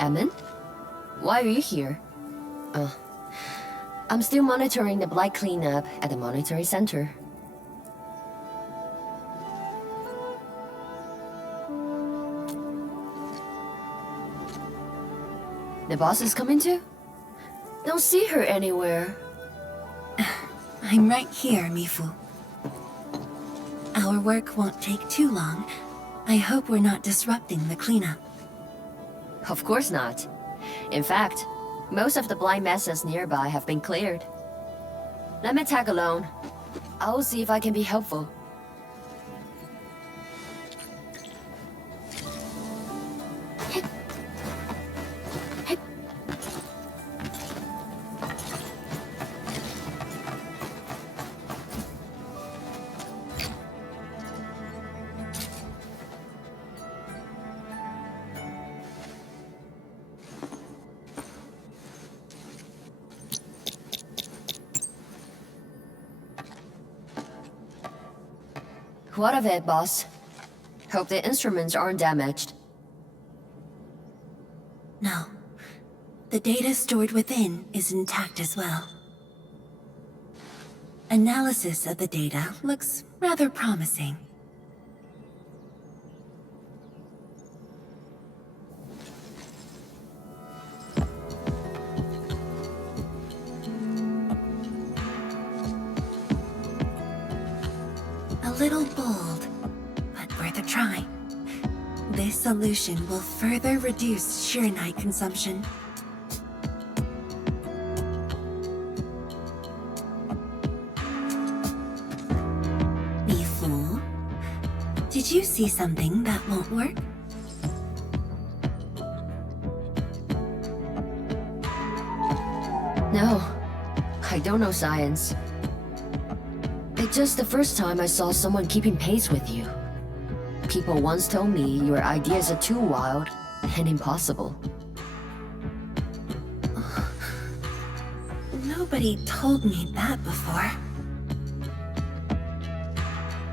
Emin? Why are you here? I'm still monitoring the blight cleanup at the monitoring center. The boss is coming too? Don't see her anywhere. I'm right here, Mifu. Our work won't take too long. I hope we're not disrupting the cleanup. Of course not. In fact, most of the blind messes nearby have been cleared. Let me tag along. I'll see if I can be helpful. What of it, boss? Hope the instruments aren't damaged. No. The data stored within is intact as well. Analysis of the data looks rather promising. A little bold, but worth a try. This solution will further reduce Shiranite consumption. Mifu, did you see something that won't work? No, I don't know science. It's just the first time I saw someone keeping pace with you. People once told me your ideas are too wild and impossible. Nobody told me that before.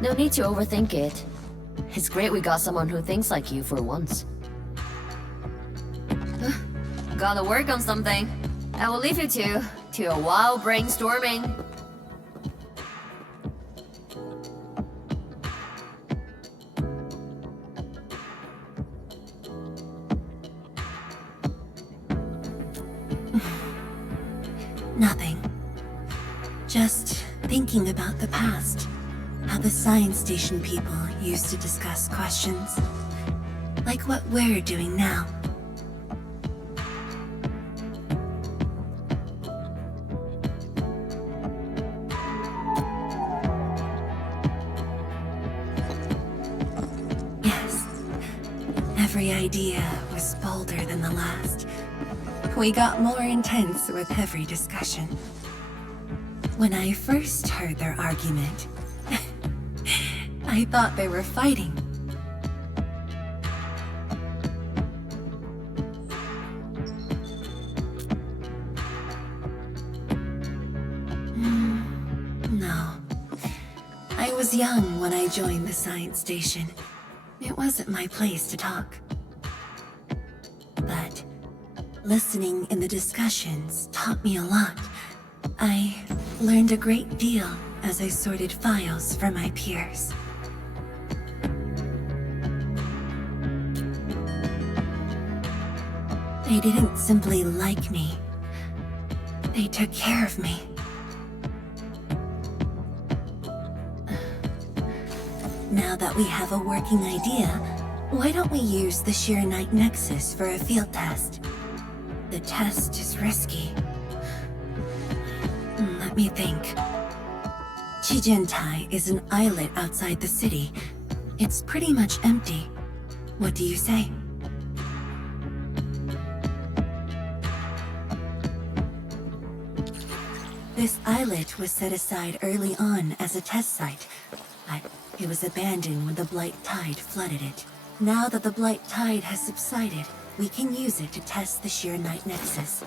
No need to overthink it. It's great we got someone who thinks like you for once. Gotta work on something. I will leave you to a wild brainstorming. Nothing. Just thinking about the past. How the science station people used to discuss questions. Like what we're doing now. Every idea was bolder than the last. We got more intense with every discussion. When I first heard their argument, I thought they were fighting. No. I was young when I joined the science station. It wasn't my place to talk. But listening in the discussions taught me a lot. I learned a great deal as I sorted files for my peers. They didn't simply like me. They took care of me. Now that we have a working idea, why don't we use the Sheer Night Nexus for a field test? The test is risky. Let me think. Chijentai is an islet outside the city. It's pretty much empty. What do you say? This islet was set aside early on as a test site, but it was abandoned when the Blight Tide flooded it. Now that the Blight Tide has subsided, we can use it to test the Sheer Night Nexus.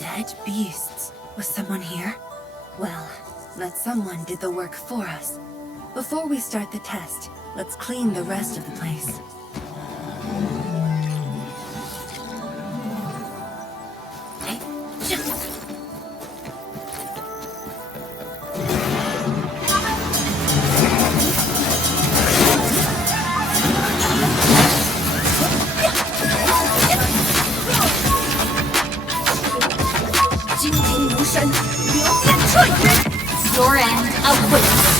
Dead beasts. Was someone here? Well, that someone did the work for us. Before we start the test, let's clean the rest of the place. Your end awaits.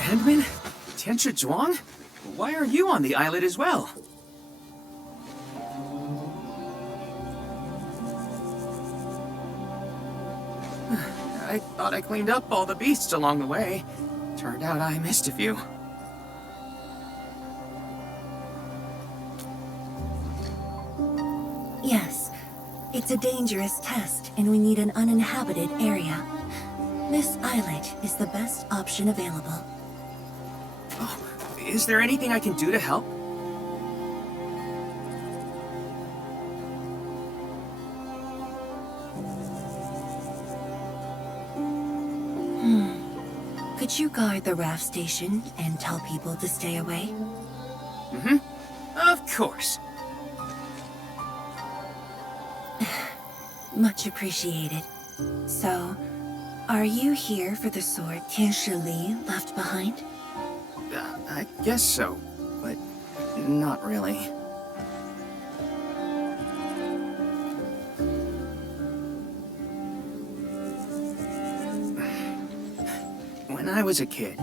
Handman? Tianchi Zhuang? Why are you on the islet as well? I thought I cleaned up all the beasts along the way. Turned out I missed a few. Yes, it's a dangerous test and we need an uninhabited area. This islet is the best option available. Oh, is there anything I can do to help? Could you guard the raft station and tell people to stay away? Mm-hmm. Of course. Much appreciated. So, are you here for the sword Tianshi Li left behind? I guess so, but not really. When I was a kid,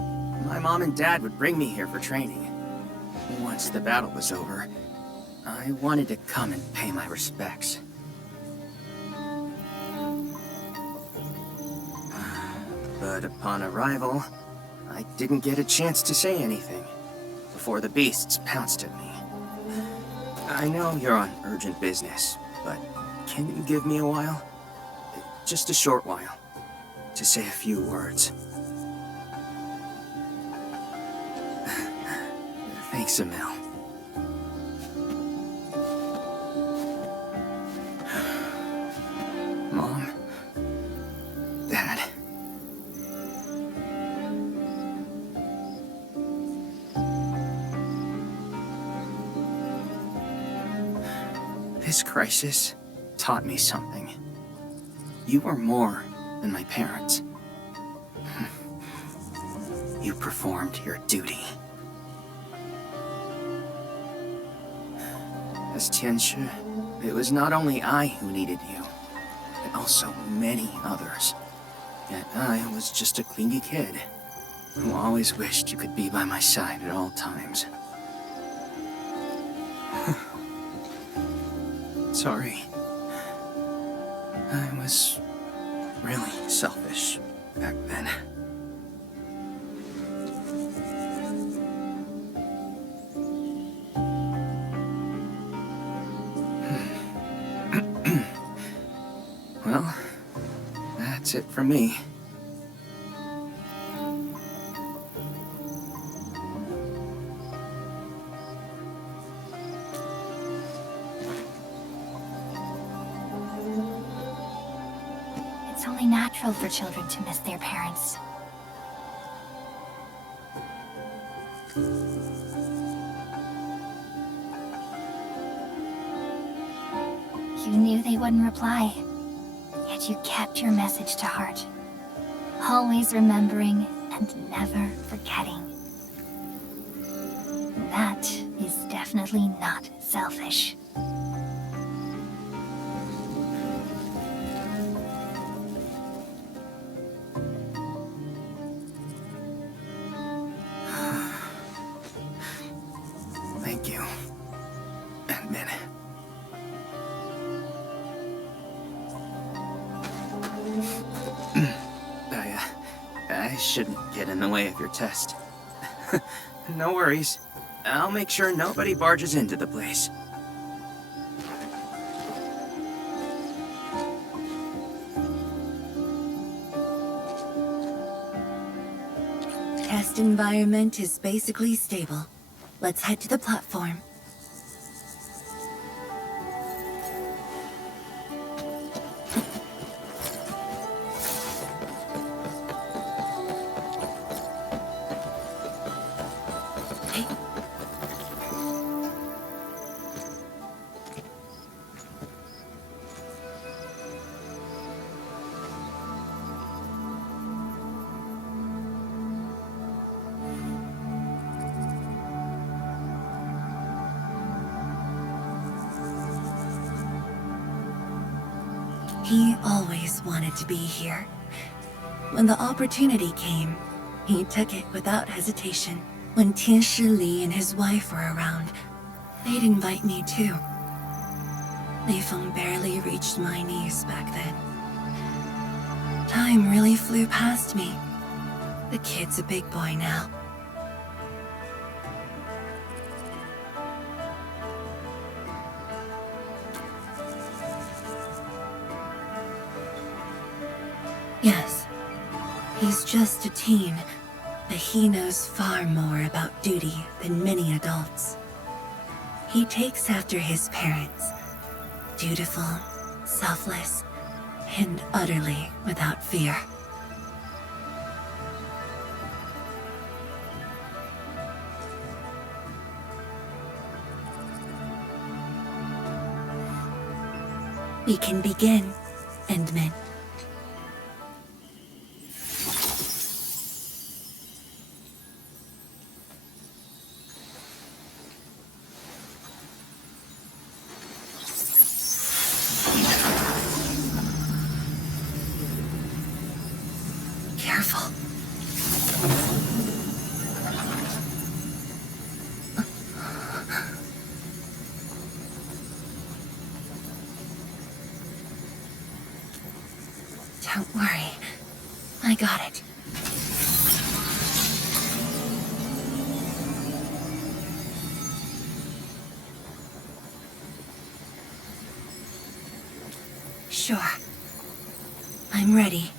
my mom and dad would bring me here for training. Once the battle was over, I wanted to come and pay my respects. But upon arrival, I didn't get a chance to say anything before the beasts pounced at me. I know you're on urgent business, but can you give me a while? Just a short while, to say a few words. Thanks, Emil. Mom. Dad. This crisis taught me something. You were more than my parents. You performed your duty. As Tianshi, it was not only I who needed you, but also many others. Yet I was just a clingy kid who always wished you could be by my side at all times. Sorry. I was really selfish back then. Well, that's it for me. It's only natural for children to miss their parents. You knew they wouldn't reply, yet you kept your message to heart. Always remembering and never forgetting. That is definitely not selfish. Thank you. Admin. I shouldn't get in the way of your test. No worries. I'll make sure nobody barges into the place. Test environment is basically stable. Let's head to the platform. He always wanted to be here. When the opportunity came, he took it without hesitation. When Tianshi Li and his wife were around, they'd invite me too. Li Feng barely reached my knees back then. Time really flew past me. The kid's a big boy now. Yes, he's just a teen, but he knows far more about duty than many adults. He takes after his parents, dutiful, selfless, and utterly without fear. We can begin, Endman. Careful. Don't worry. I got it. Sure. I'm ready.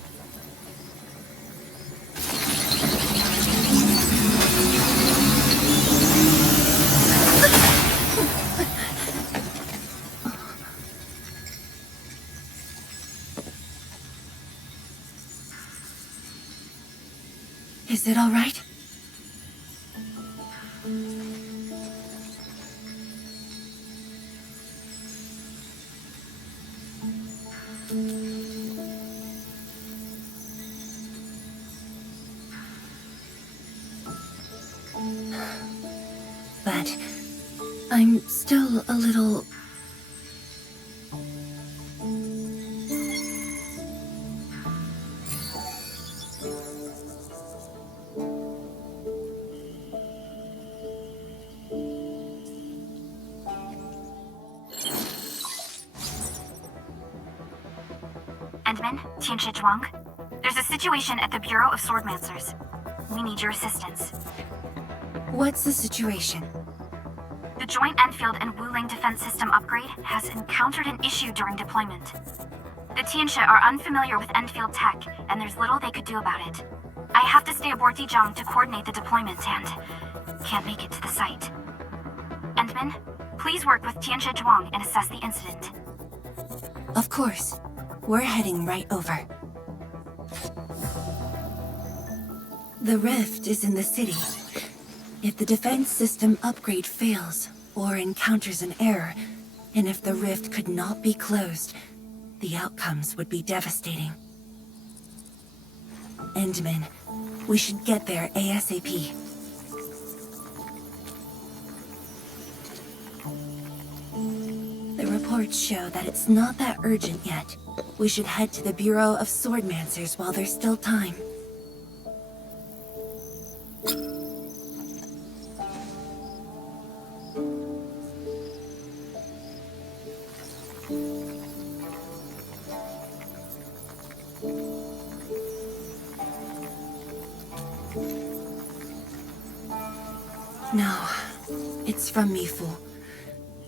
Is it all right? But I'm still a little... Endman, Tianshi Zhuang. There's a situation at the Bureau of Swordmancers. We need your assistance. What's the situation? The Joint Enfield and Wuling defense system upgrade has encountered an issue during deployment. The Tianshi are unfamiliar with Enfield tech, and there's little they could do about it. I have to stay aboard Dijiang to coordinate the deployment and can't make it to the site. Endman, please work with Tianshi Zhuang and assess the incident. Of course. We're heading right over. The rift is in the city. If the defense system upgrade fails, or encounters an error, and if the rift could not be closed, the outcomes would be devastating. Endman, we should get there ASAP. The reports show that it's not that urgent yet. We should head to the Bureau of Swordmancers while there's still time. No, it's from Mifu.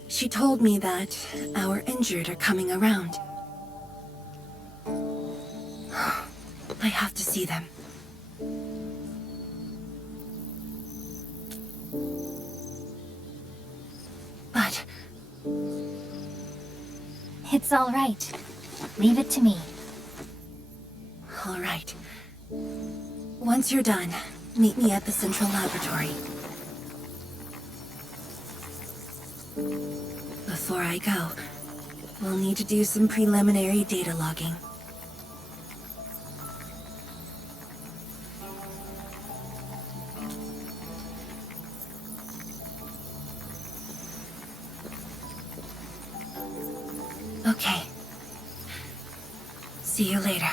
She told me that our injured are coming around. I have to see them. But... It's all right. Leave it to me. all right. Once you're done, meet me at the central laboratory. Before I go, we'll need to do some preliminary data logging. Okay. See you later.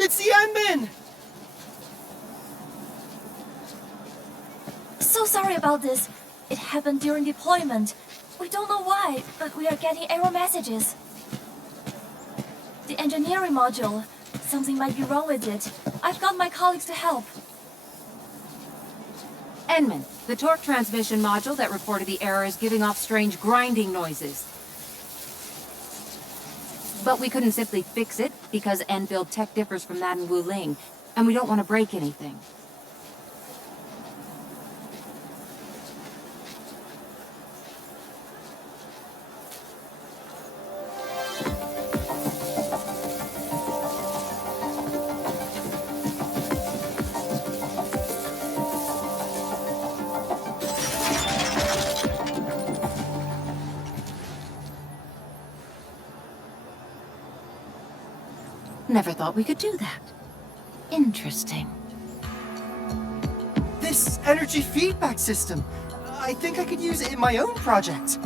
It's the Endman! So sorry about this. It happened during deployment. We don't know why, but we are getting error messages. The engineering module. Something might be wrong with it. I've got my colleagues to help. Enman, the torque transmission module that reported the error is giving off strange grinding noises. But we couldn't simply fix it because Enfield tech differs from that in Wuling, and we don't want to break anything. Never thought we could do that. Interesting. This energy feedback system. I think I could use it in my own project.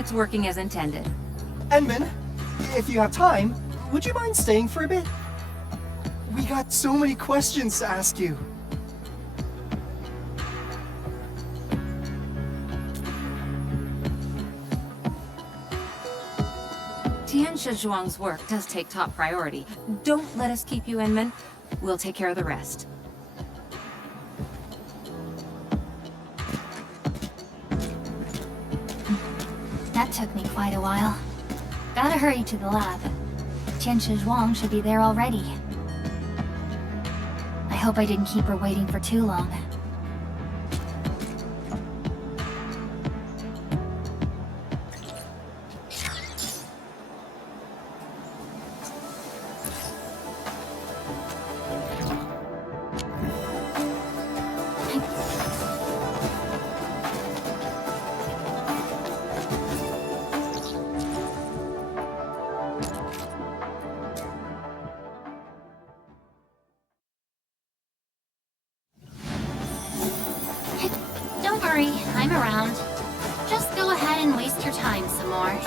It's working as intended. Enman, if you have time, would you mind staying for a bit? We got so many questions to ask you. Tian Zhuang's work does take top priority. Don't let us keep you, Enman. We'll take care of the rest. That took me quite a while. Gotta hurry to the lab. Tian Zhuang should be there already. I hope I didn't keep her waiting for too long. Don't worry, I'm around. Just go ahead and waste your time some more.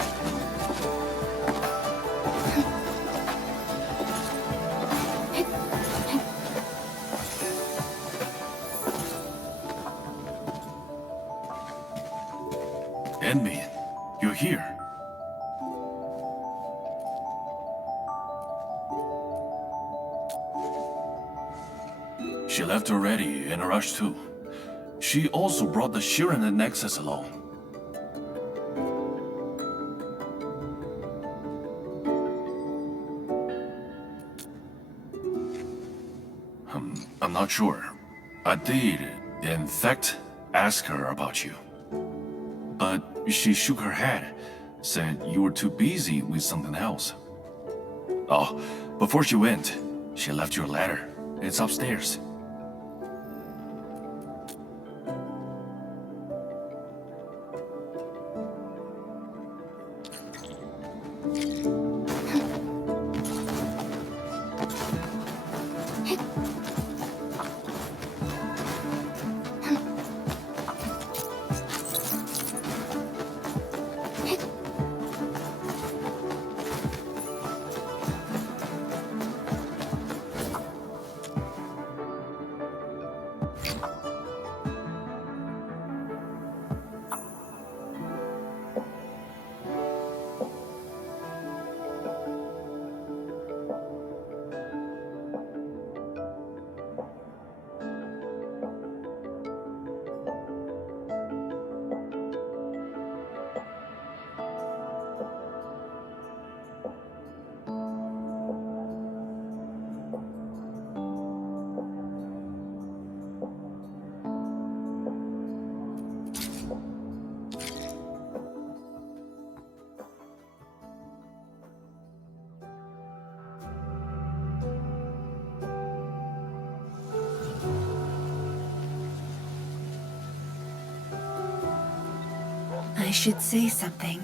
Enman, you're here. She left already, in a rush too. She also brought the Shiren and Nexus along. I'm not sure. I did, in fact, ask her about you. But she shook her head, said you were too busy with something else. Oh, before she went, she left your letter. It's upstairs. I should say something,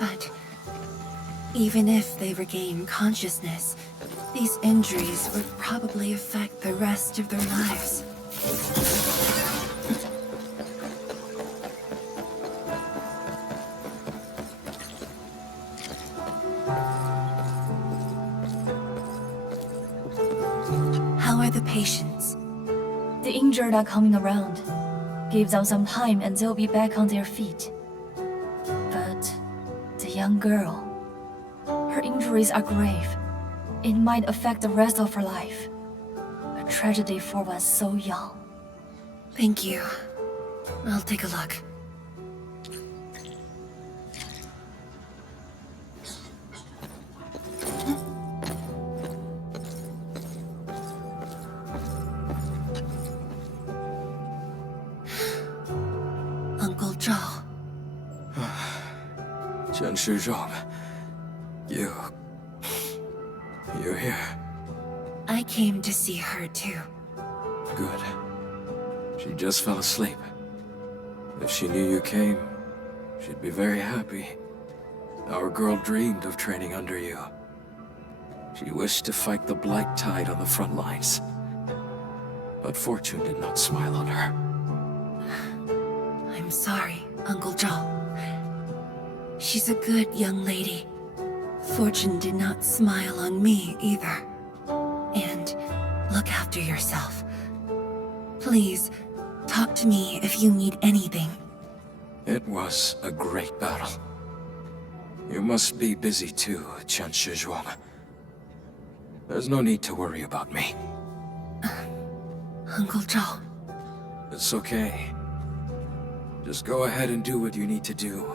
but even if they regain consciousness, these injuries would probably affect the rest of their lives. How are the patients? The injured are coming around. Give them some time and they'll be back on their feet. But the young girl, her injuries are grave. It might affect the rest of her life. A tragedy for one so young. Thank you. I'll take a look. Uncle Zhao. Chen Shizhong, you're here. I came to see her too. Good. She just fell asleep. If she knew you came, she'd be very happy. Our girl dreamed of training under you. She wished to fight the Black Tide on the front lines. But fortune did not smile on her. I'm sorry, Uncle Zhao. She's a good young lady. Fortune did not smile on me either. And look after yourself. Please, talk to me if you need anything. It was a great battle. You must be busy too, Qian Shizhuang. There's no need to worry about me. Uncle Zhao. It's okay. Just go ahead and do what you need to do.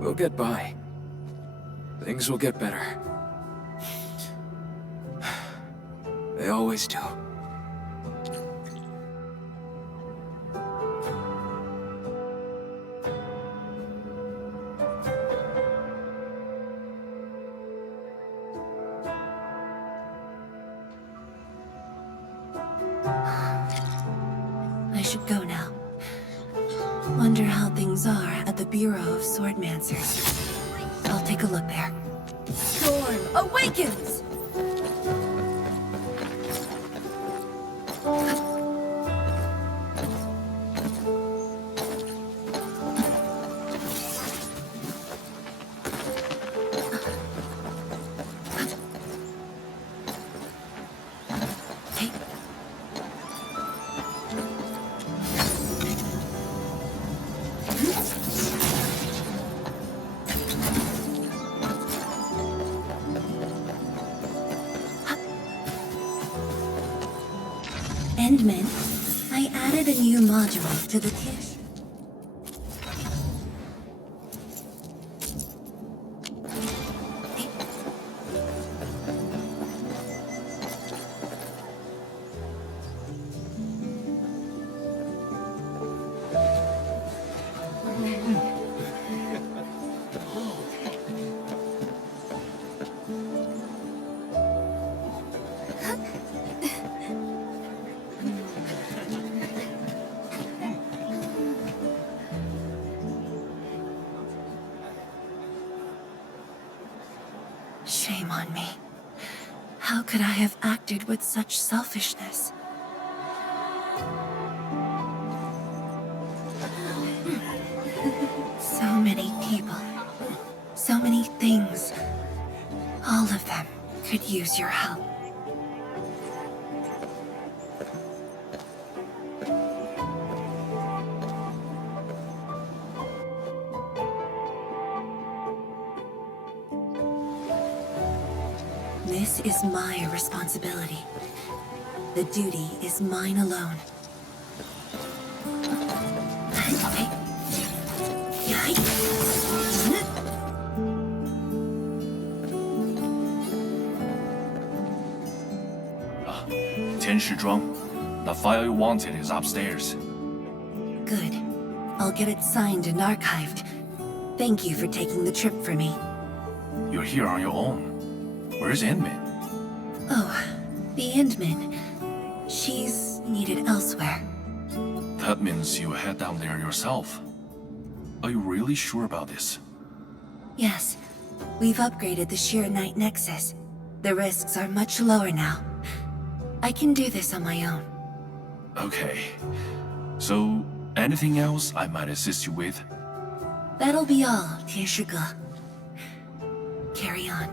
We'll get by. Things will get better. They always do. I should go now. Wonder how things are at the Bureau of Swordmancers. I'll take a look there. Storm awakens! Endman, I added a new module to the cache. Shame on me. How could I have acted with such selfishness? So many people, so many things. All of them could use your help. This is my responsibility. The duty is mine alone. Tian Shizhuang, the file you wanted is upstairs. Good. I'll get it signed and archived. Thank you for taking the trip for me. You're here on your own. Where's Endman? Oh, the Endman. She's needed elsewhere. That means you head down there yourself. Are you really sure about this? Yes. We've upgraded the Sheer Night Nexus. The risks are much lower now. I can do this on my own. Okay. So, anything else I might assist you with? That'll be all, Tian Shige. Carry on.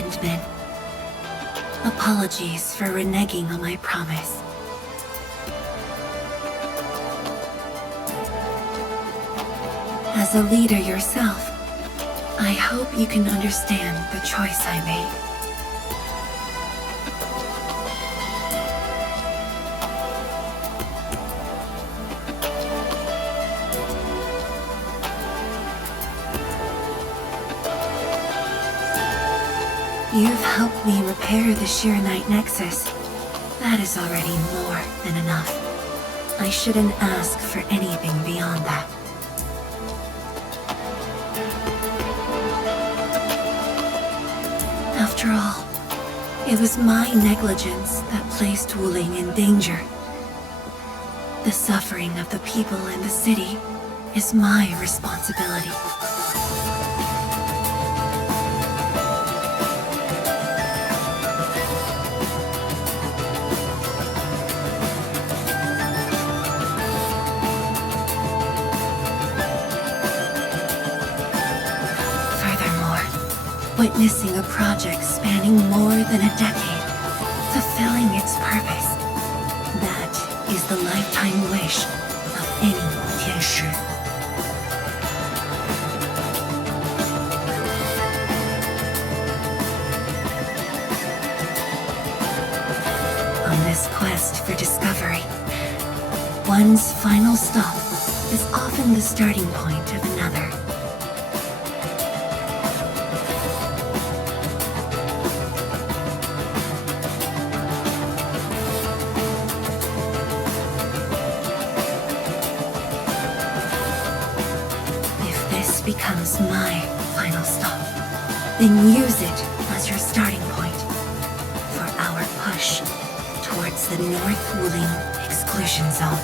Endman. Apologies for reneging on my promise. As a leader yourself, I hope you can understand the choice I made. You've helped me repair the Sheer Night Nexus. That is already more than enough. I shouldn't ask for anything beyond that. After all, it was my negligence that placed Wuling in danger. The suffering of the people in the city is my responsibility. Witnessing a project spanning more than a decade, fulfilling its purpose. That is the lifetime wish of any Tianshi. On this quest for discovery, one's final stop is often the starting point of another. Becomes my final stop, then use it as your starting point for our push towards the North Wuling exclusion zone.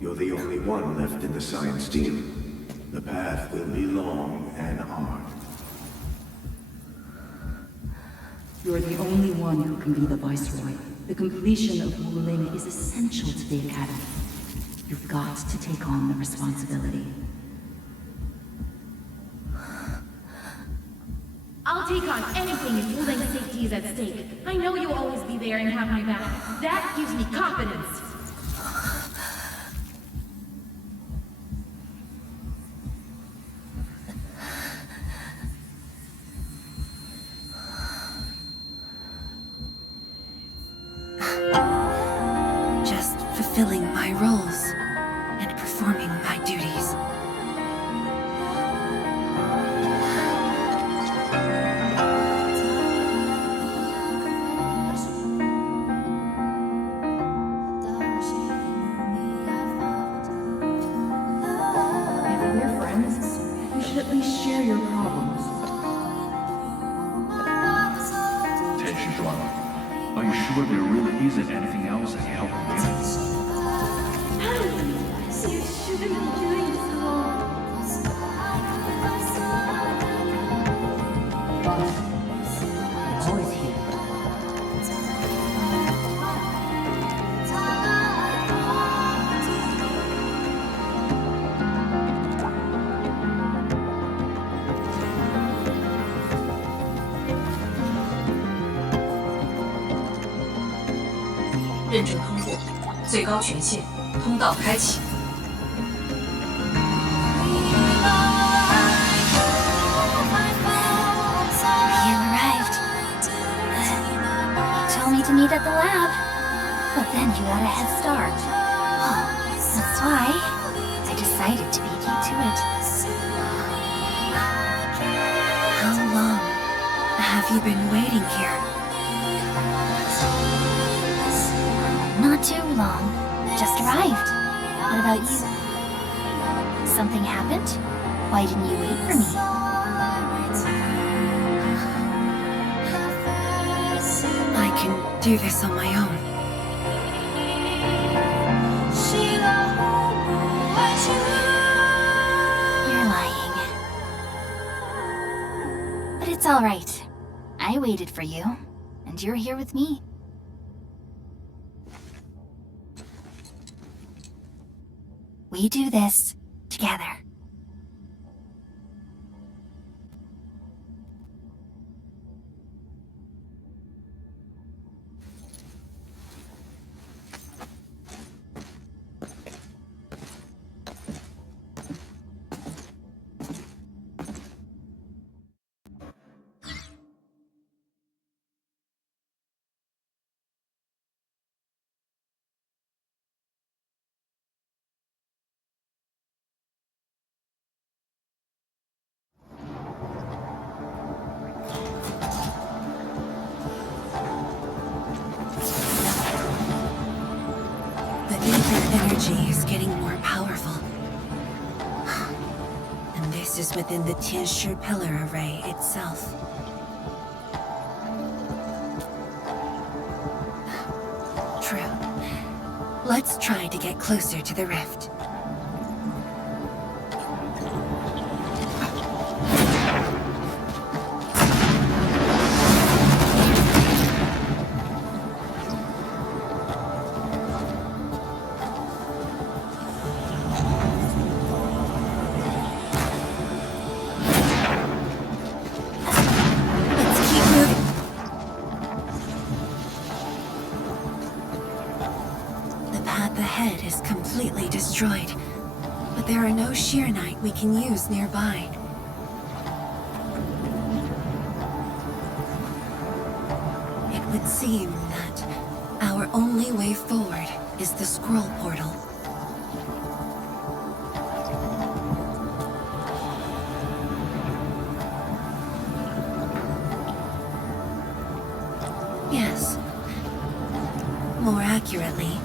You're the only one left in the science team. The path will be long and hard. You're the only one who can be the Viceroy. The completion of Wuling is essential to the Academy. You've got to take on the responsibility. I'll take on anything if Wuling's safety is at stake. I know you'll always be there and have my back. That gives me confidence. Just fulfilling my roles and performing my duties. At least share your problems. Tension Drama. Are you sure there really isn't anything else I can help you with? You shouldn't be doing It's always here.认证通过，最高权限，通道开启。We arrived. You told me to meet at the lab, but then you had a head start. Oh, that's why I decided to beat you to it. How long have you been waiting here? Not too long. Just arrived. What about you? Something happened? Why didn't you wait for me? I can do this on my own. You're lying. But it's all right. I waited for you, and you're here with me. We do this together. Energy is getting more powerful. And this is within the Tianshi pillar array itself. True. Let's try to get closer to the rift. Destroyed, but there are no Sheernite we can use nearby. It would seem that our only way forward is the scroll portal. Yes. More accurately,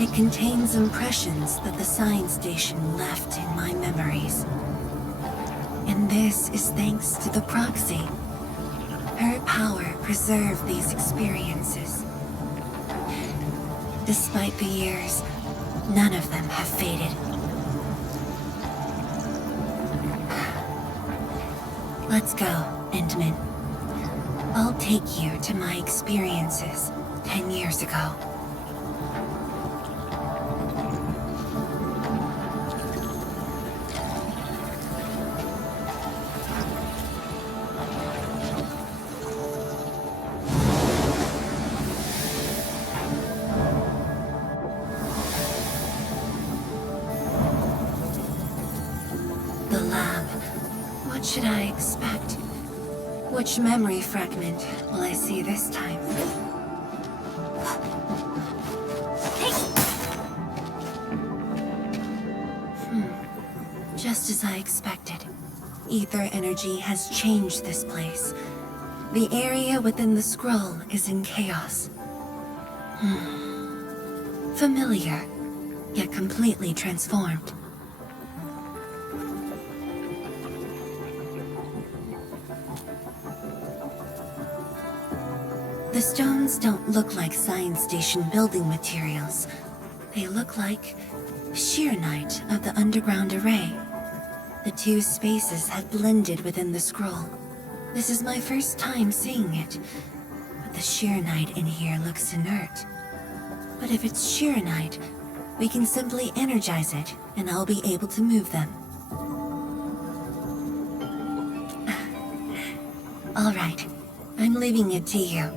it contains impressions that the science station left in my memories. And this is thanks to the proxy. Her power preserved these experiences. Despite the years, none of them have faded. Let's go, Endman. I'll take you to my experiences 10 years ago. What should I expect? Which memory fragment will I see this time? Just as I expected. Ether energy has changed this place. The area within the scroll is in chaos. Familiar, yet completely transformed. The stones don't look like science station building materials. They look like Sheernite of the underground array. The two spaces have blended within the scroll. This is my first time seeing it, but the Sheernite in here looks inert. But if it's Sheernite, we can simply energize it, and I'll be able to move them. All right, I'm leaving it to you.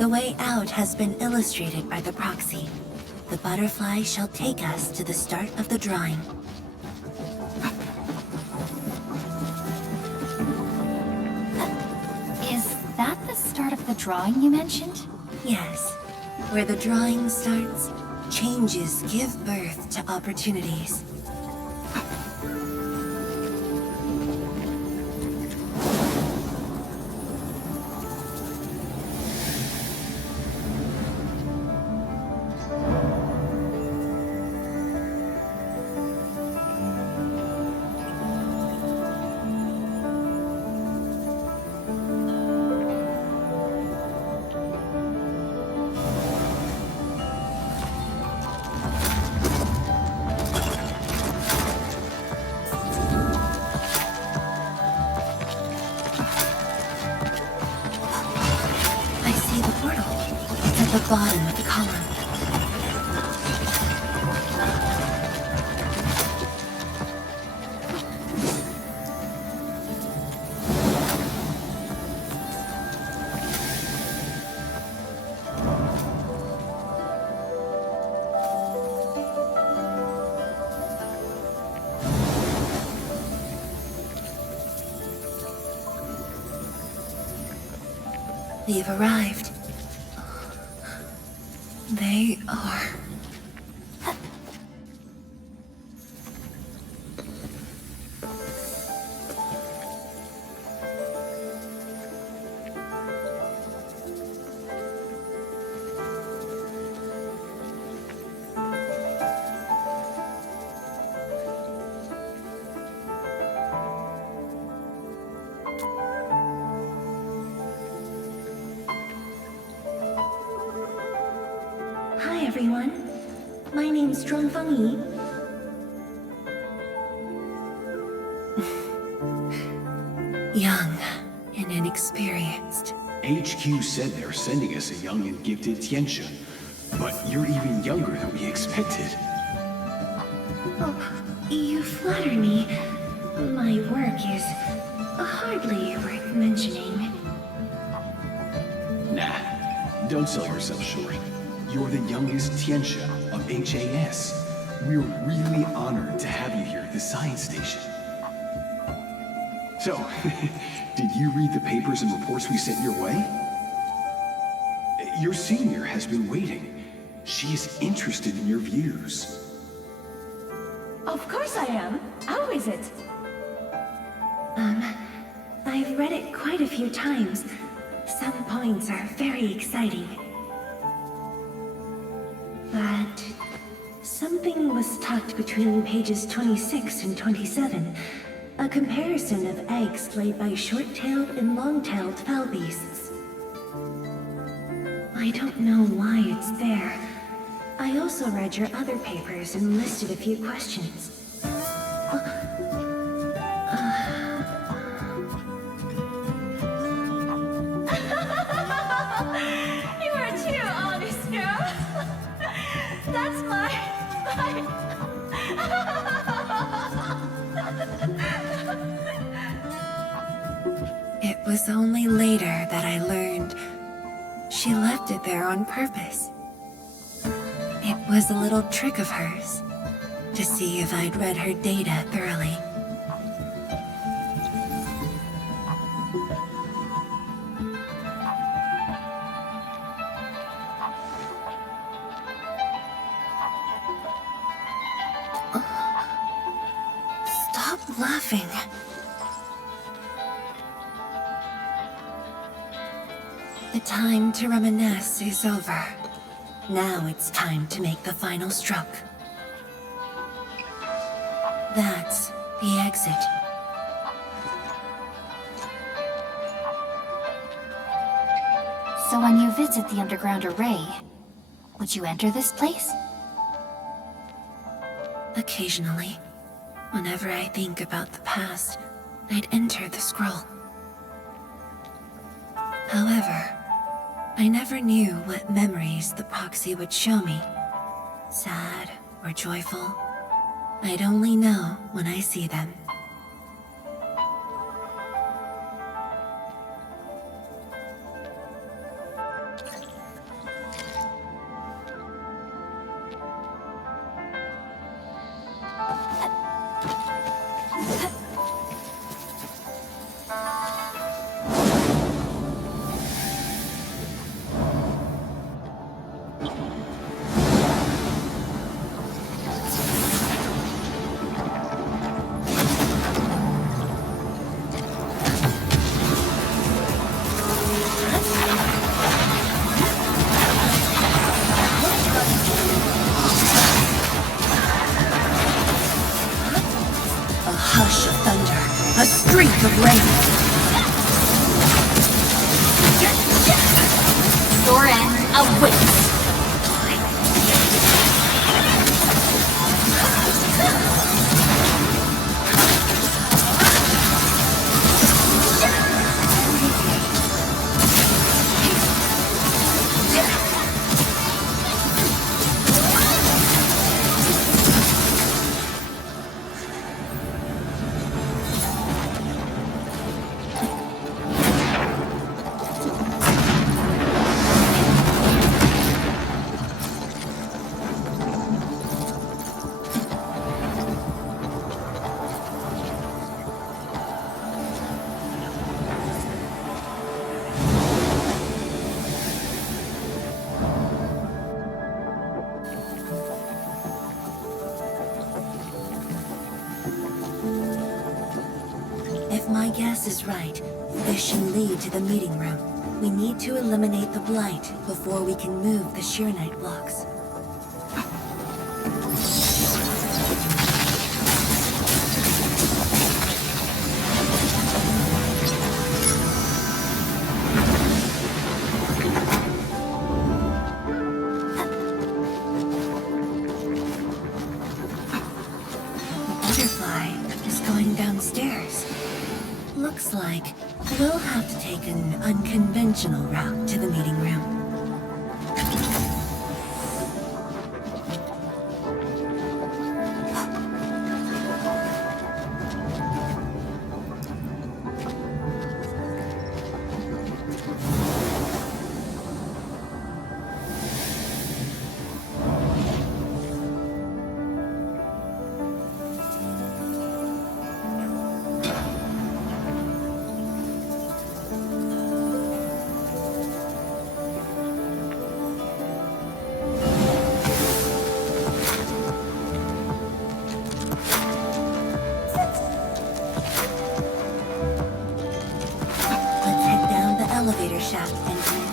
The way out has been illustrated by the proxy. The butterfly shall take us to the start of the drawing. Is that the start of the drawing you mentioned? Yes. Where the drawing starts, changes give birth to opportunities. The bottom of the column. We've arrived. They are... Hi everyone, my name's Zhuangfeng Yi. Young and inexperienced. HQ said they're sending us a young and gifted Tianxia, but you're even younger than we expected. Oh, you flatter me. My work is hardly worth mentioning. Nah, don't sell yourself short. You're the youngest Tianxia of HAS. We're really honored to have you here at the science station. So, did you read the papers and reports we sent your way? Your senior has been waiting. She is interested in your views. Of course I am. How is it? I've read it quite a few times. Some points are very exciting. But something was tucked between pages 26 and 27. A comparison of eggs laid by short-tailed and long-tailed fowl beasts. I don't know why it's there. I also read your other papers and listed a few questions. You are too honest, girl. That's my... It was only later that I learned she left it there on purpose. It was a little trick of hers to see if I'd read her data thoroughly. Stop laughing. The time to reminisce is over. Now it's time to make the final stroke. That's the exit. So when you visit the underground array, would you enter this place? Occasionally, whenever I think about the past, I'd enter the scroll. However, I never knew what memories the proxy would show me. Sad or joyful, I'd only know when I see them. Rain. Soren awaits. If my guess is right, this should lead to the meeting room. We need to eliminate the blight before we can move the Sheernite blocks. Looks like we'll have to take an unconventional route to the meeting room. Elevator shaft entrance.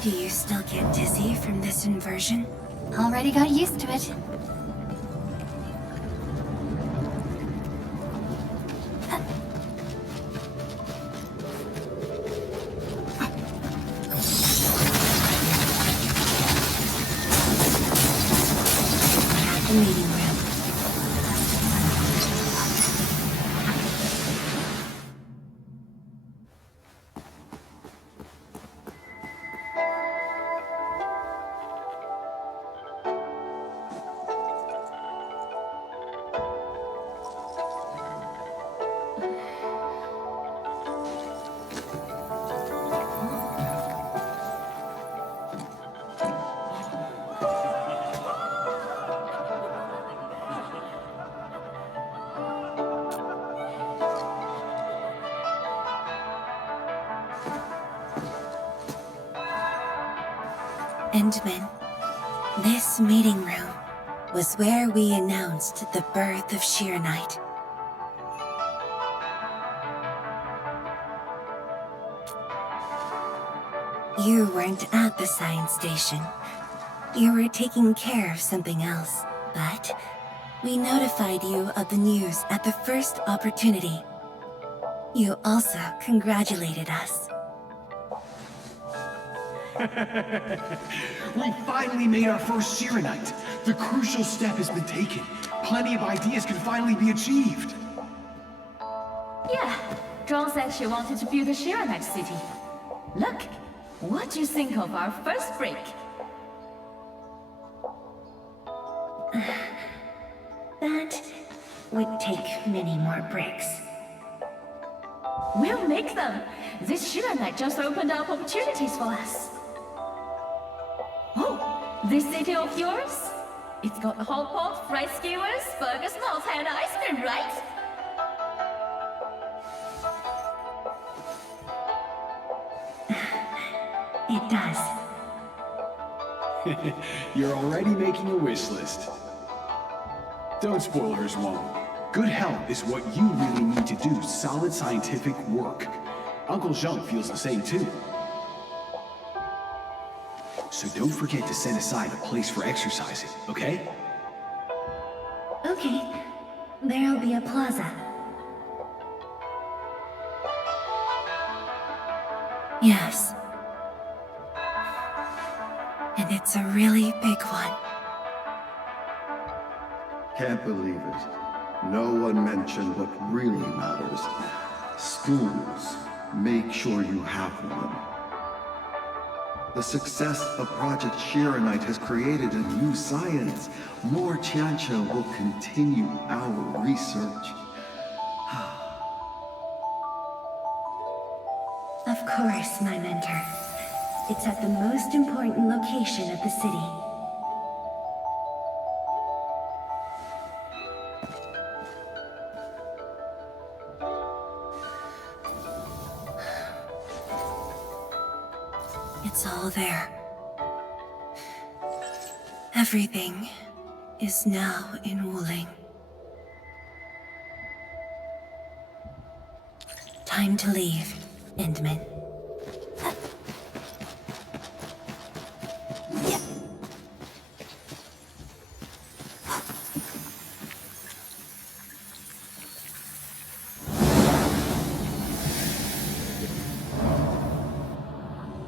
Do you still get dizzy from this inversion? Already got used to it. The meeting room. Endman, this meeting room was where we announced the birth of Sheernite. You weren't at the science station. You were taking care of something else, but we notified you of the news at the first opportunity. You also congratulated us. We finally made our first Sheernite. The crucial step has been taken. Plenty of ideas can finally be achieved. Yeah, Drone said she wanted to build a Sheernite city. Look, what do you think of our first break? That would take many more bricks. We'll make them. This Sheila Night just opened up opportunities for us. Oh, this city of yours? It's got hot pot, fried skewers, burgers, malts, and ice cream, right? It does. You're already making a wish list. Don't spoil her, Zhuang. Good health is what you really need to do solid scientific work. Uncle Zheng feels the same too. So don't forget to set aside a place for exercising, okay? Okay. There'll be a plaza. Yes. And it's a really big one. Can't believe it. No one mentioned what really matters. Schools. Make sure you have one. The success of Project Shiranite has created a new science. More Tianxia will continue our research. Of course, my mentor. It's at the most important location of the city. It's all there. Everything is now in Wuling. Time to leave, Endman.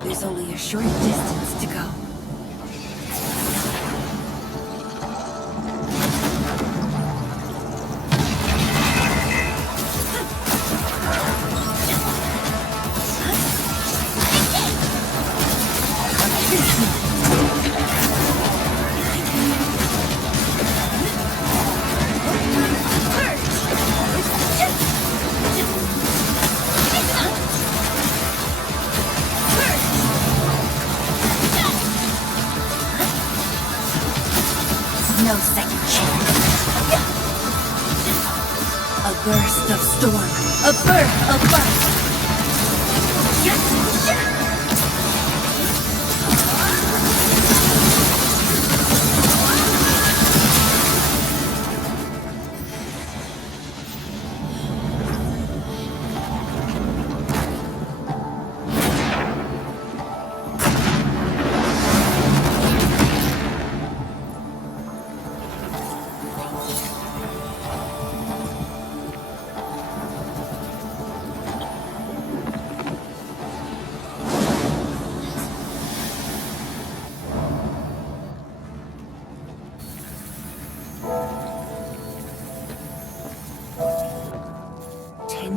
There's only a short distance to go. No second chance. A burst of storm. A birth of light.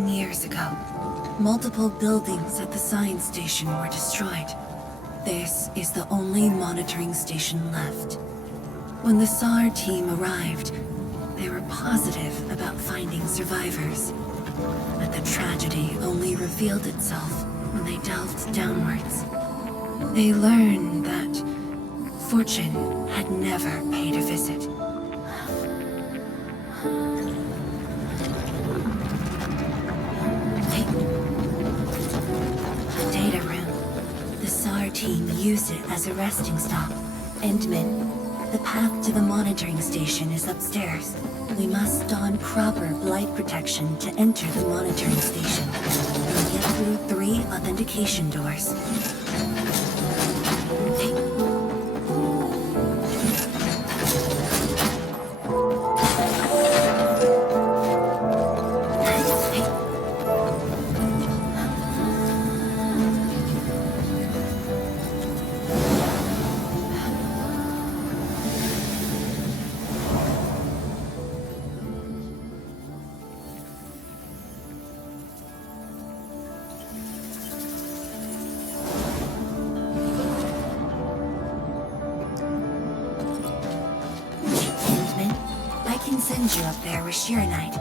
Years ago, multiple buildings at the science station were destroyed. This is the only monitoring station left. When the SAR team arrived, they were positive about finding survivors. But the tragedy only revealed itself when they delved downwards. They learned that fortune had never paid a visit. Team used it as a resting stop. Endman, the path to the monitoring station is upstairs. We must don proper blight protection to enter the monitoring station. We'll get through 3 authentication doors. Send you up there with Shiranite.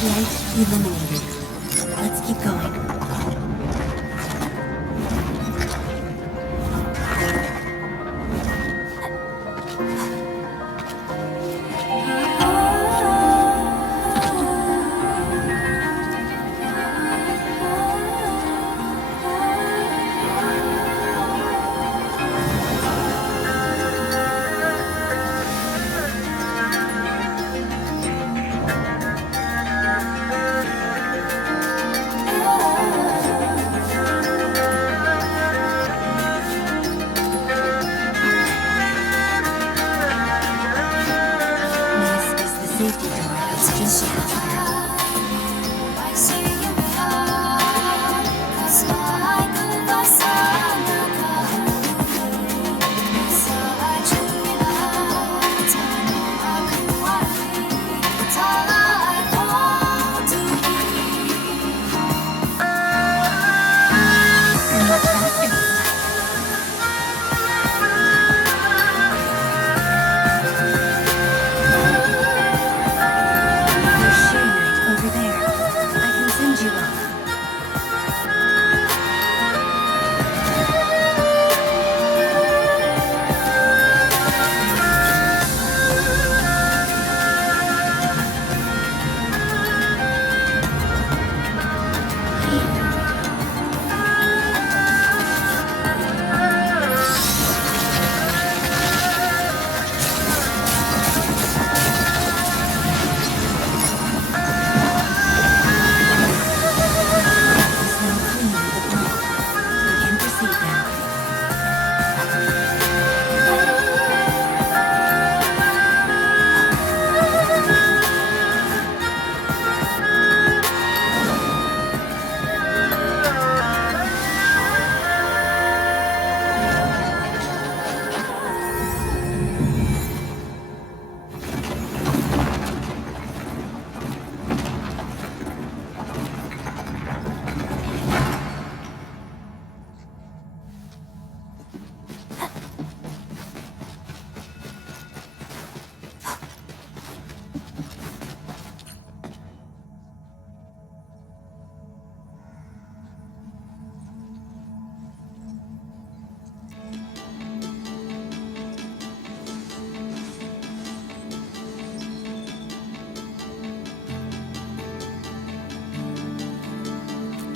Flight eliminated. Let's keep going.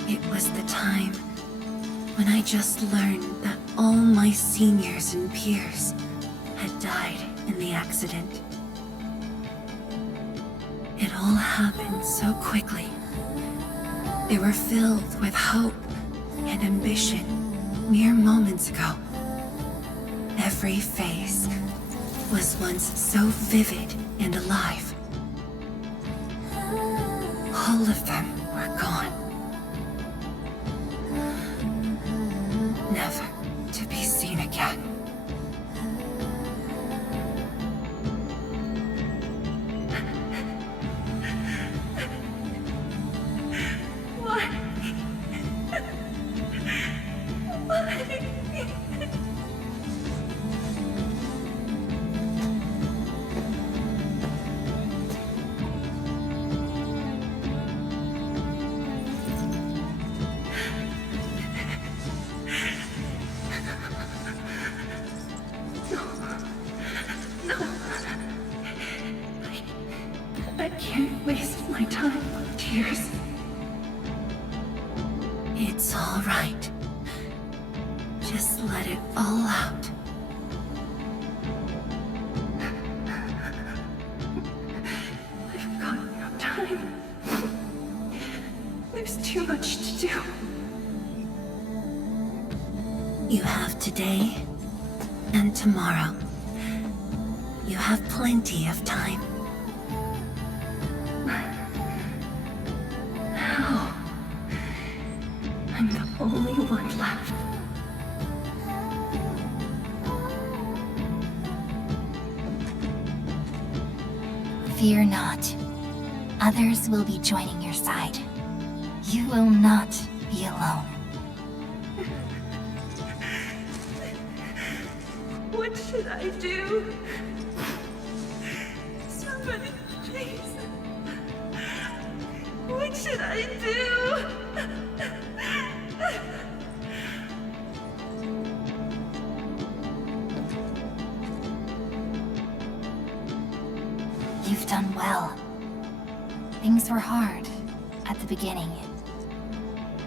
It was the time when I just learned that all my seniors and peers had died in the accident. It all happened so quickly. They were filled with hope and ambition mere moments ago. Every face was once so vivid and alive. All of them were gone. Never to be seen again. Why? I can't waste my time on tears. It's all right. Just let it all out. I've got no time. There's too much to do. You have today and tomorrow. You have plenty of time. How? I'm the only one left. Fear not. Others will be joining your side. You will not be alone. What should I do? Somebody, please. should I do? You've done well. Things were hard at the beginning,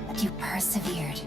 but you persevered.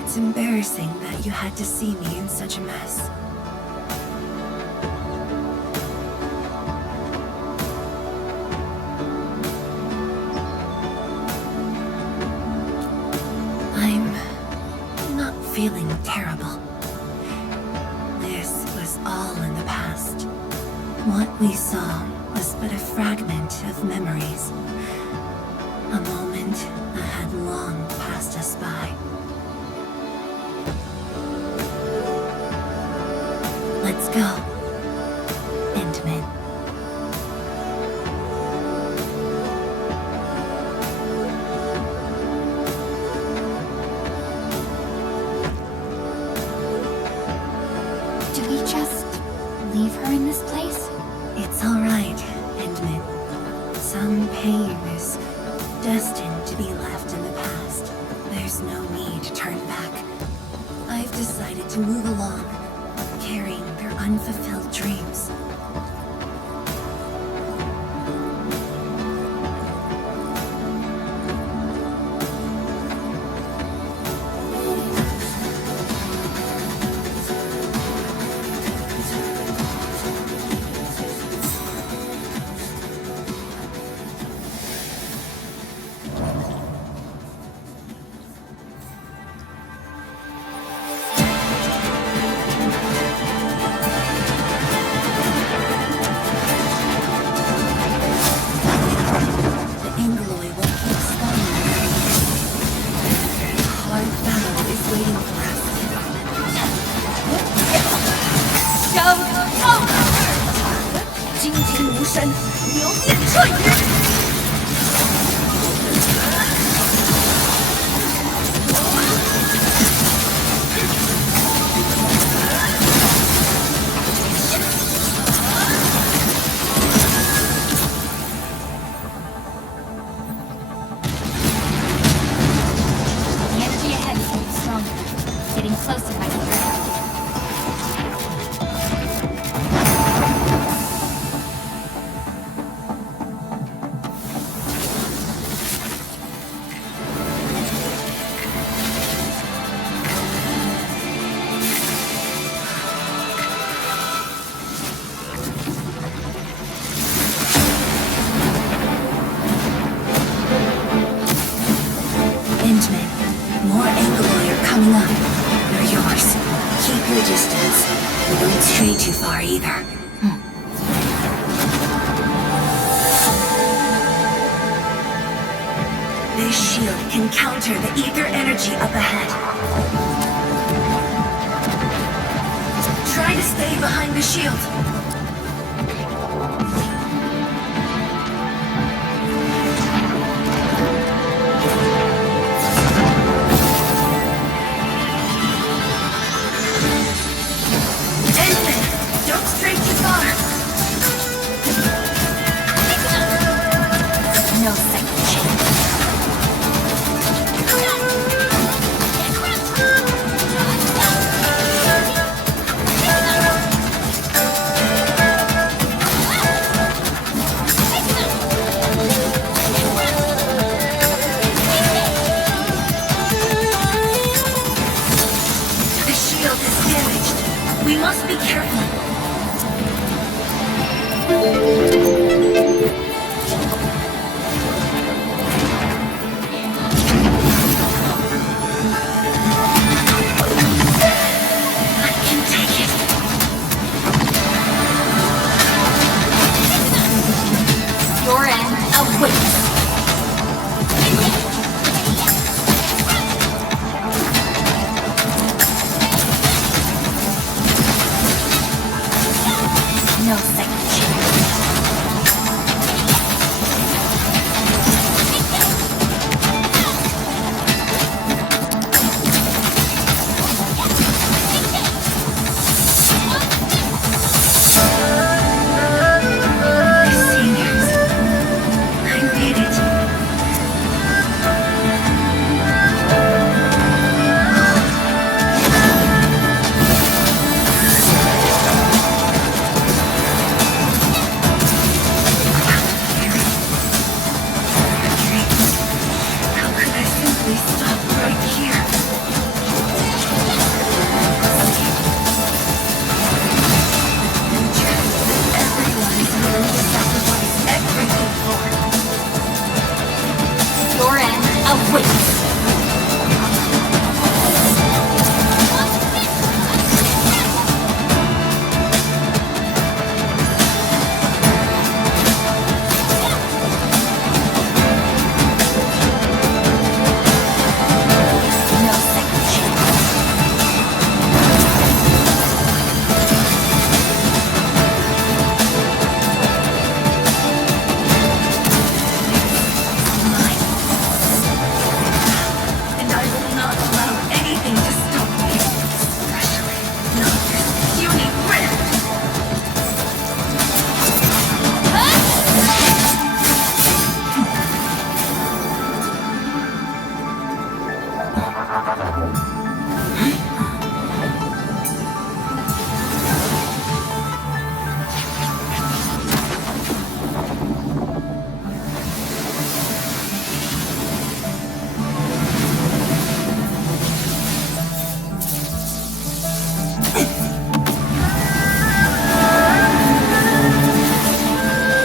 It's embarrassing that you had to see me in such a mess. I'm not feeling terrible. This was all in the past. What we saw was but a fragment of memories. A moment that had long passed us by. Let's go, Intimate. Do we just leave her in this place? It's all right, Intimate. Some pain is destined to be left in the past. There's no need to turn back. I've decided to move along, carrying their unfulfilled dreams. This shield can counter the ether energy up ahead. Try to stay behind the shield. Don't stray too far. No second chance. damaged. We must be careful. I can take it. Your end awaits. No second chance. Your end awaits. No second chance. And I will not allow anything to stop me. Especially not this puny rift.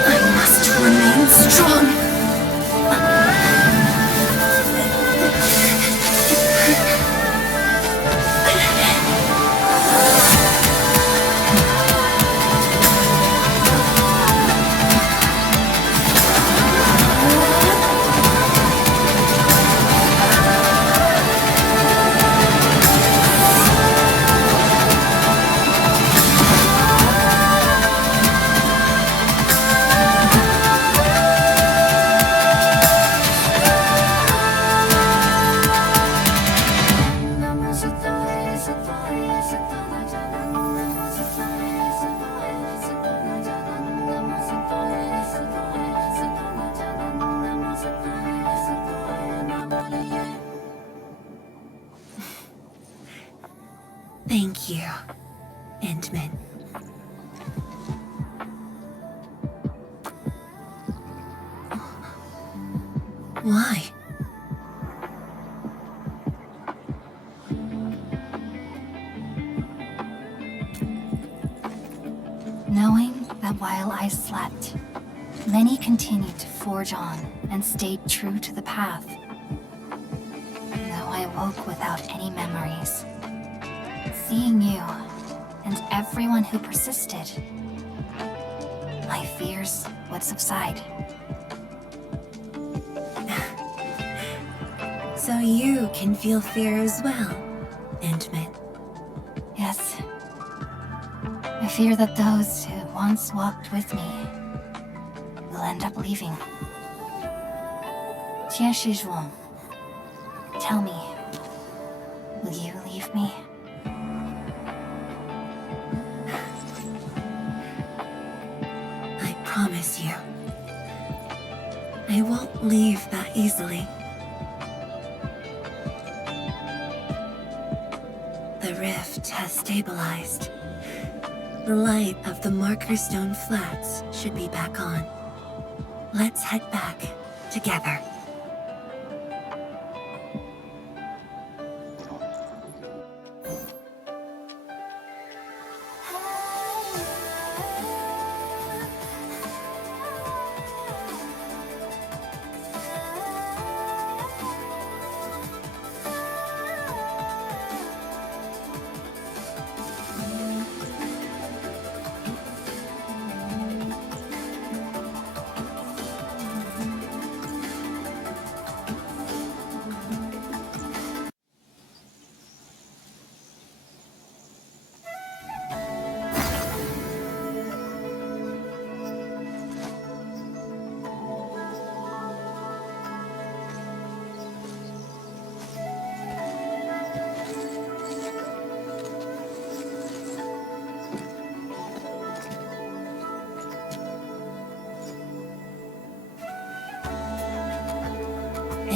I must remain strong. Thank you, Endman. Why? Knowing that while I slept, many continued to forge on and stayed true to the path. Though I woke without any memories, seeing you and everyone who persisted, my fears would subside. So you can feel fear as well, Endman. Yes. I fear that those who once walked with me will end up leaving. Tianshi, tell me, will you leave me? I promise you, I won't leave that easily. The rift has stabilized. The light of the Marker Stone Flats should be back on. Let's head back together.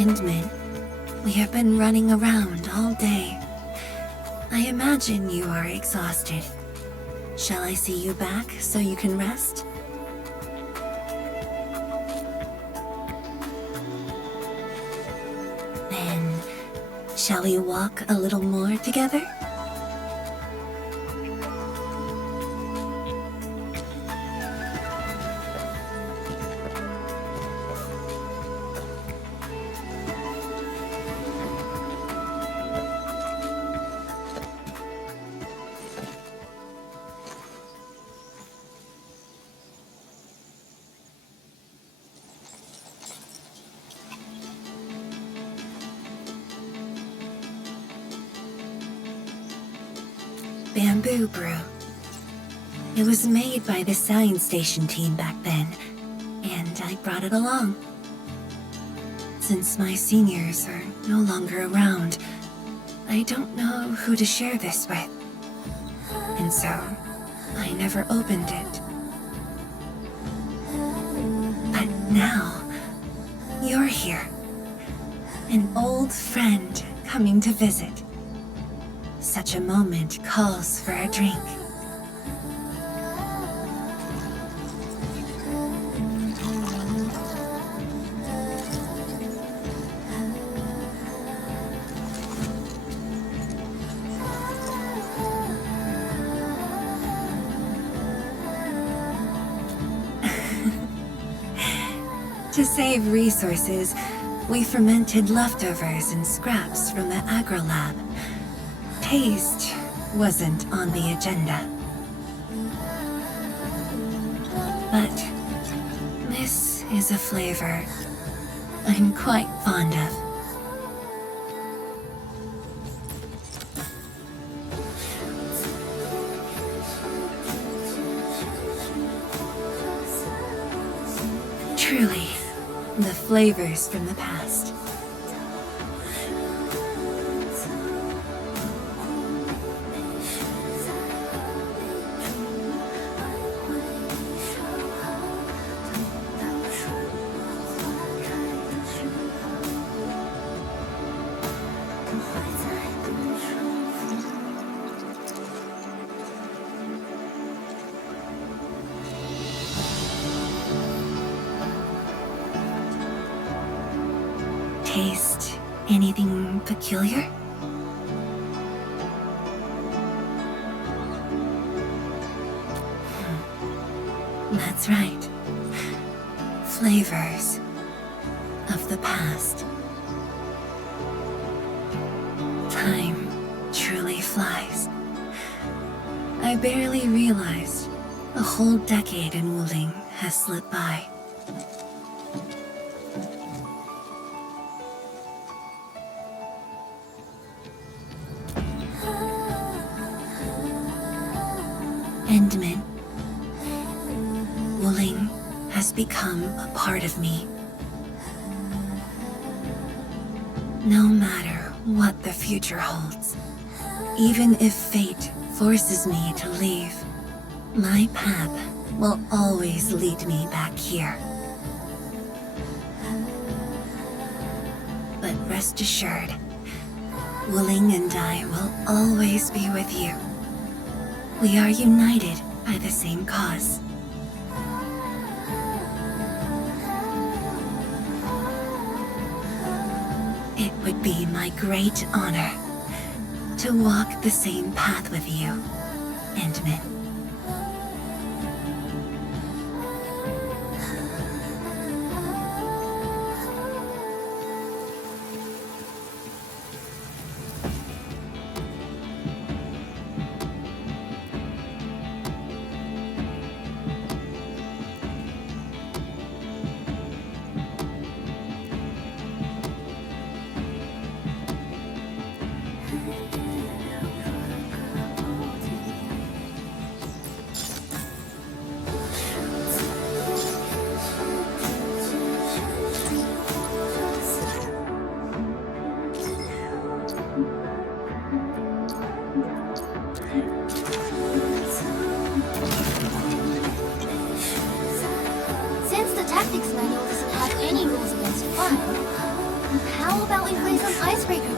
Endman, we have been running around all day. I imagine you are exhausted. Shall I see you back so you can rest? Then, shall we walk a little more together? Bamboo brew. It was made by the science station team back then, and I brought it along. Since my seniors are no longer around, I don't know who to share this with. And so, I never opened it. But now, you're here. An old friend coming to visit. Such a moment calls for a drink. To save resources, we fermented leftovers and scraps from the agro lab. Taste wasn't on the agenda. But this is a flavor I'm quite fond of. Truly, the flavors from the past. Taste anything peculiar? That's right. Flavors of the past. Time truly flies. I barely realized a whole decade in Wuling has slipped by. Endman, Wuling has become a part of me. No matter what the future holds, even if fate forces me to leave, my path will always lead me back here. But rest assured, Wuling and I will always be with you. We are united by the same cause. It would be my great honor to walk the same path with you, Endman. How about we play some icebreaker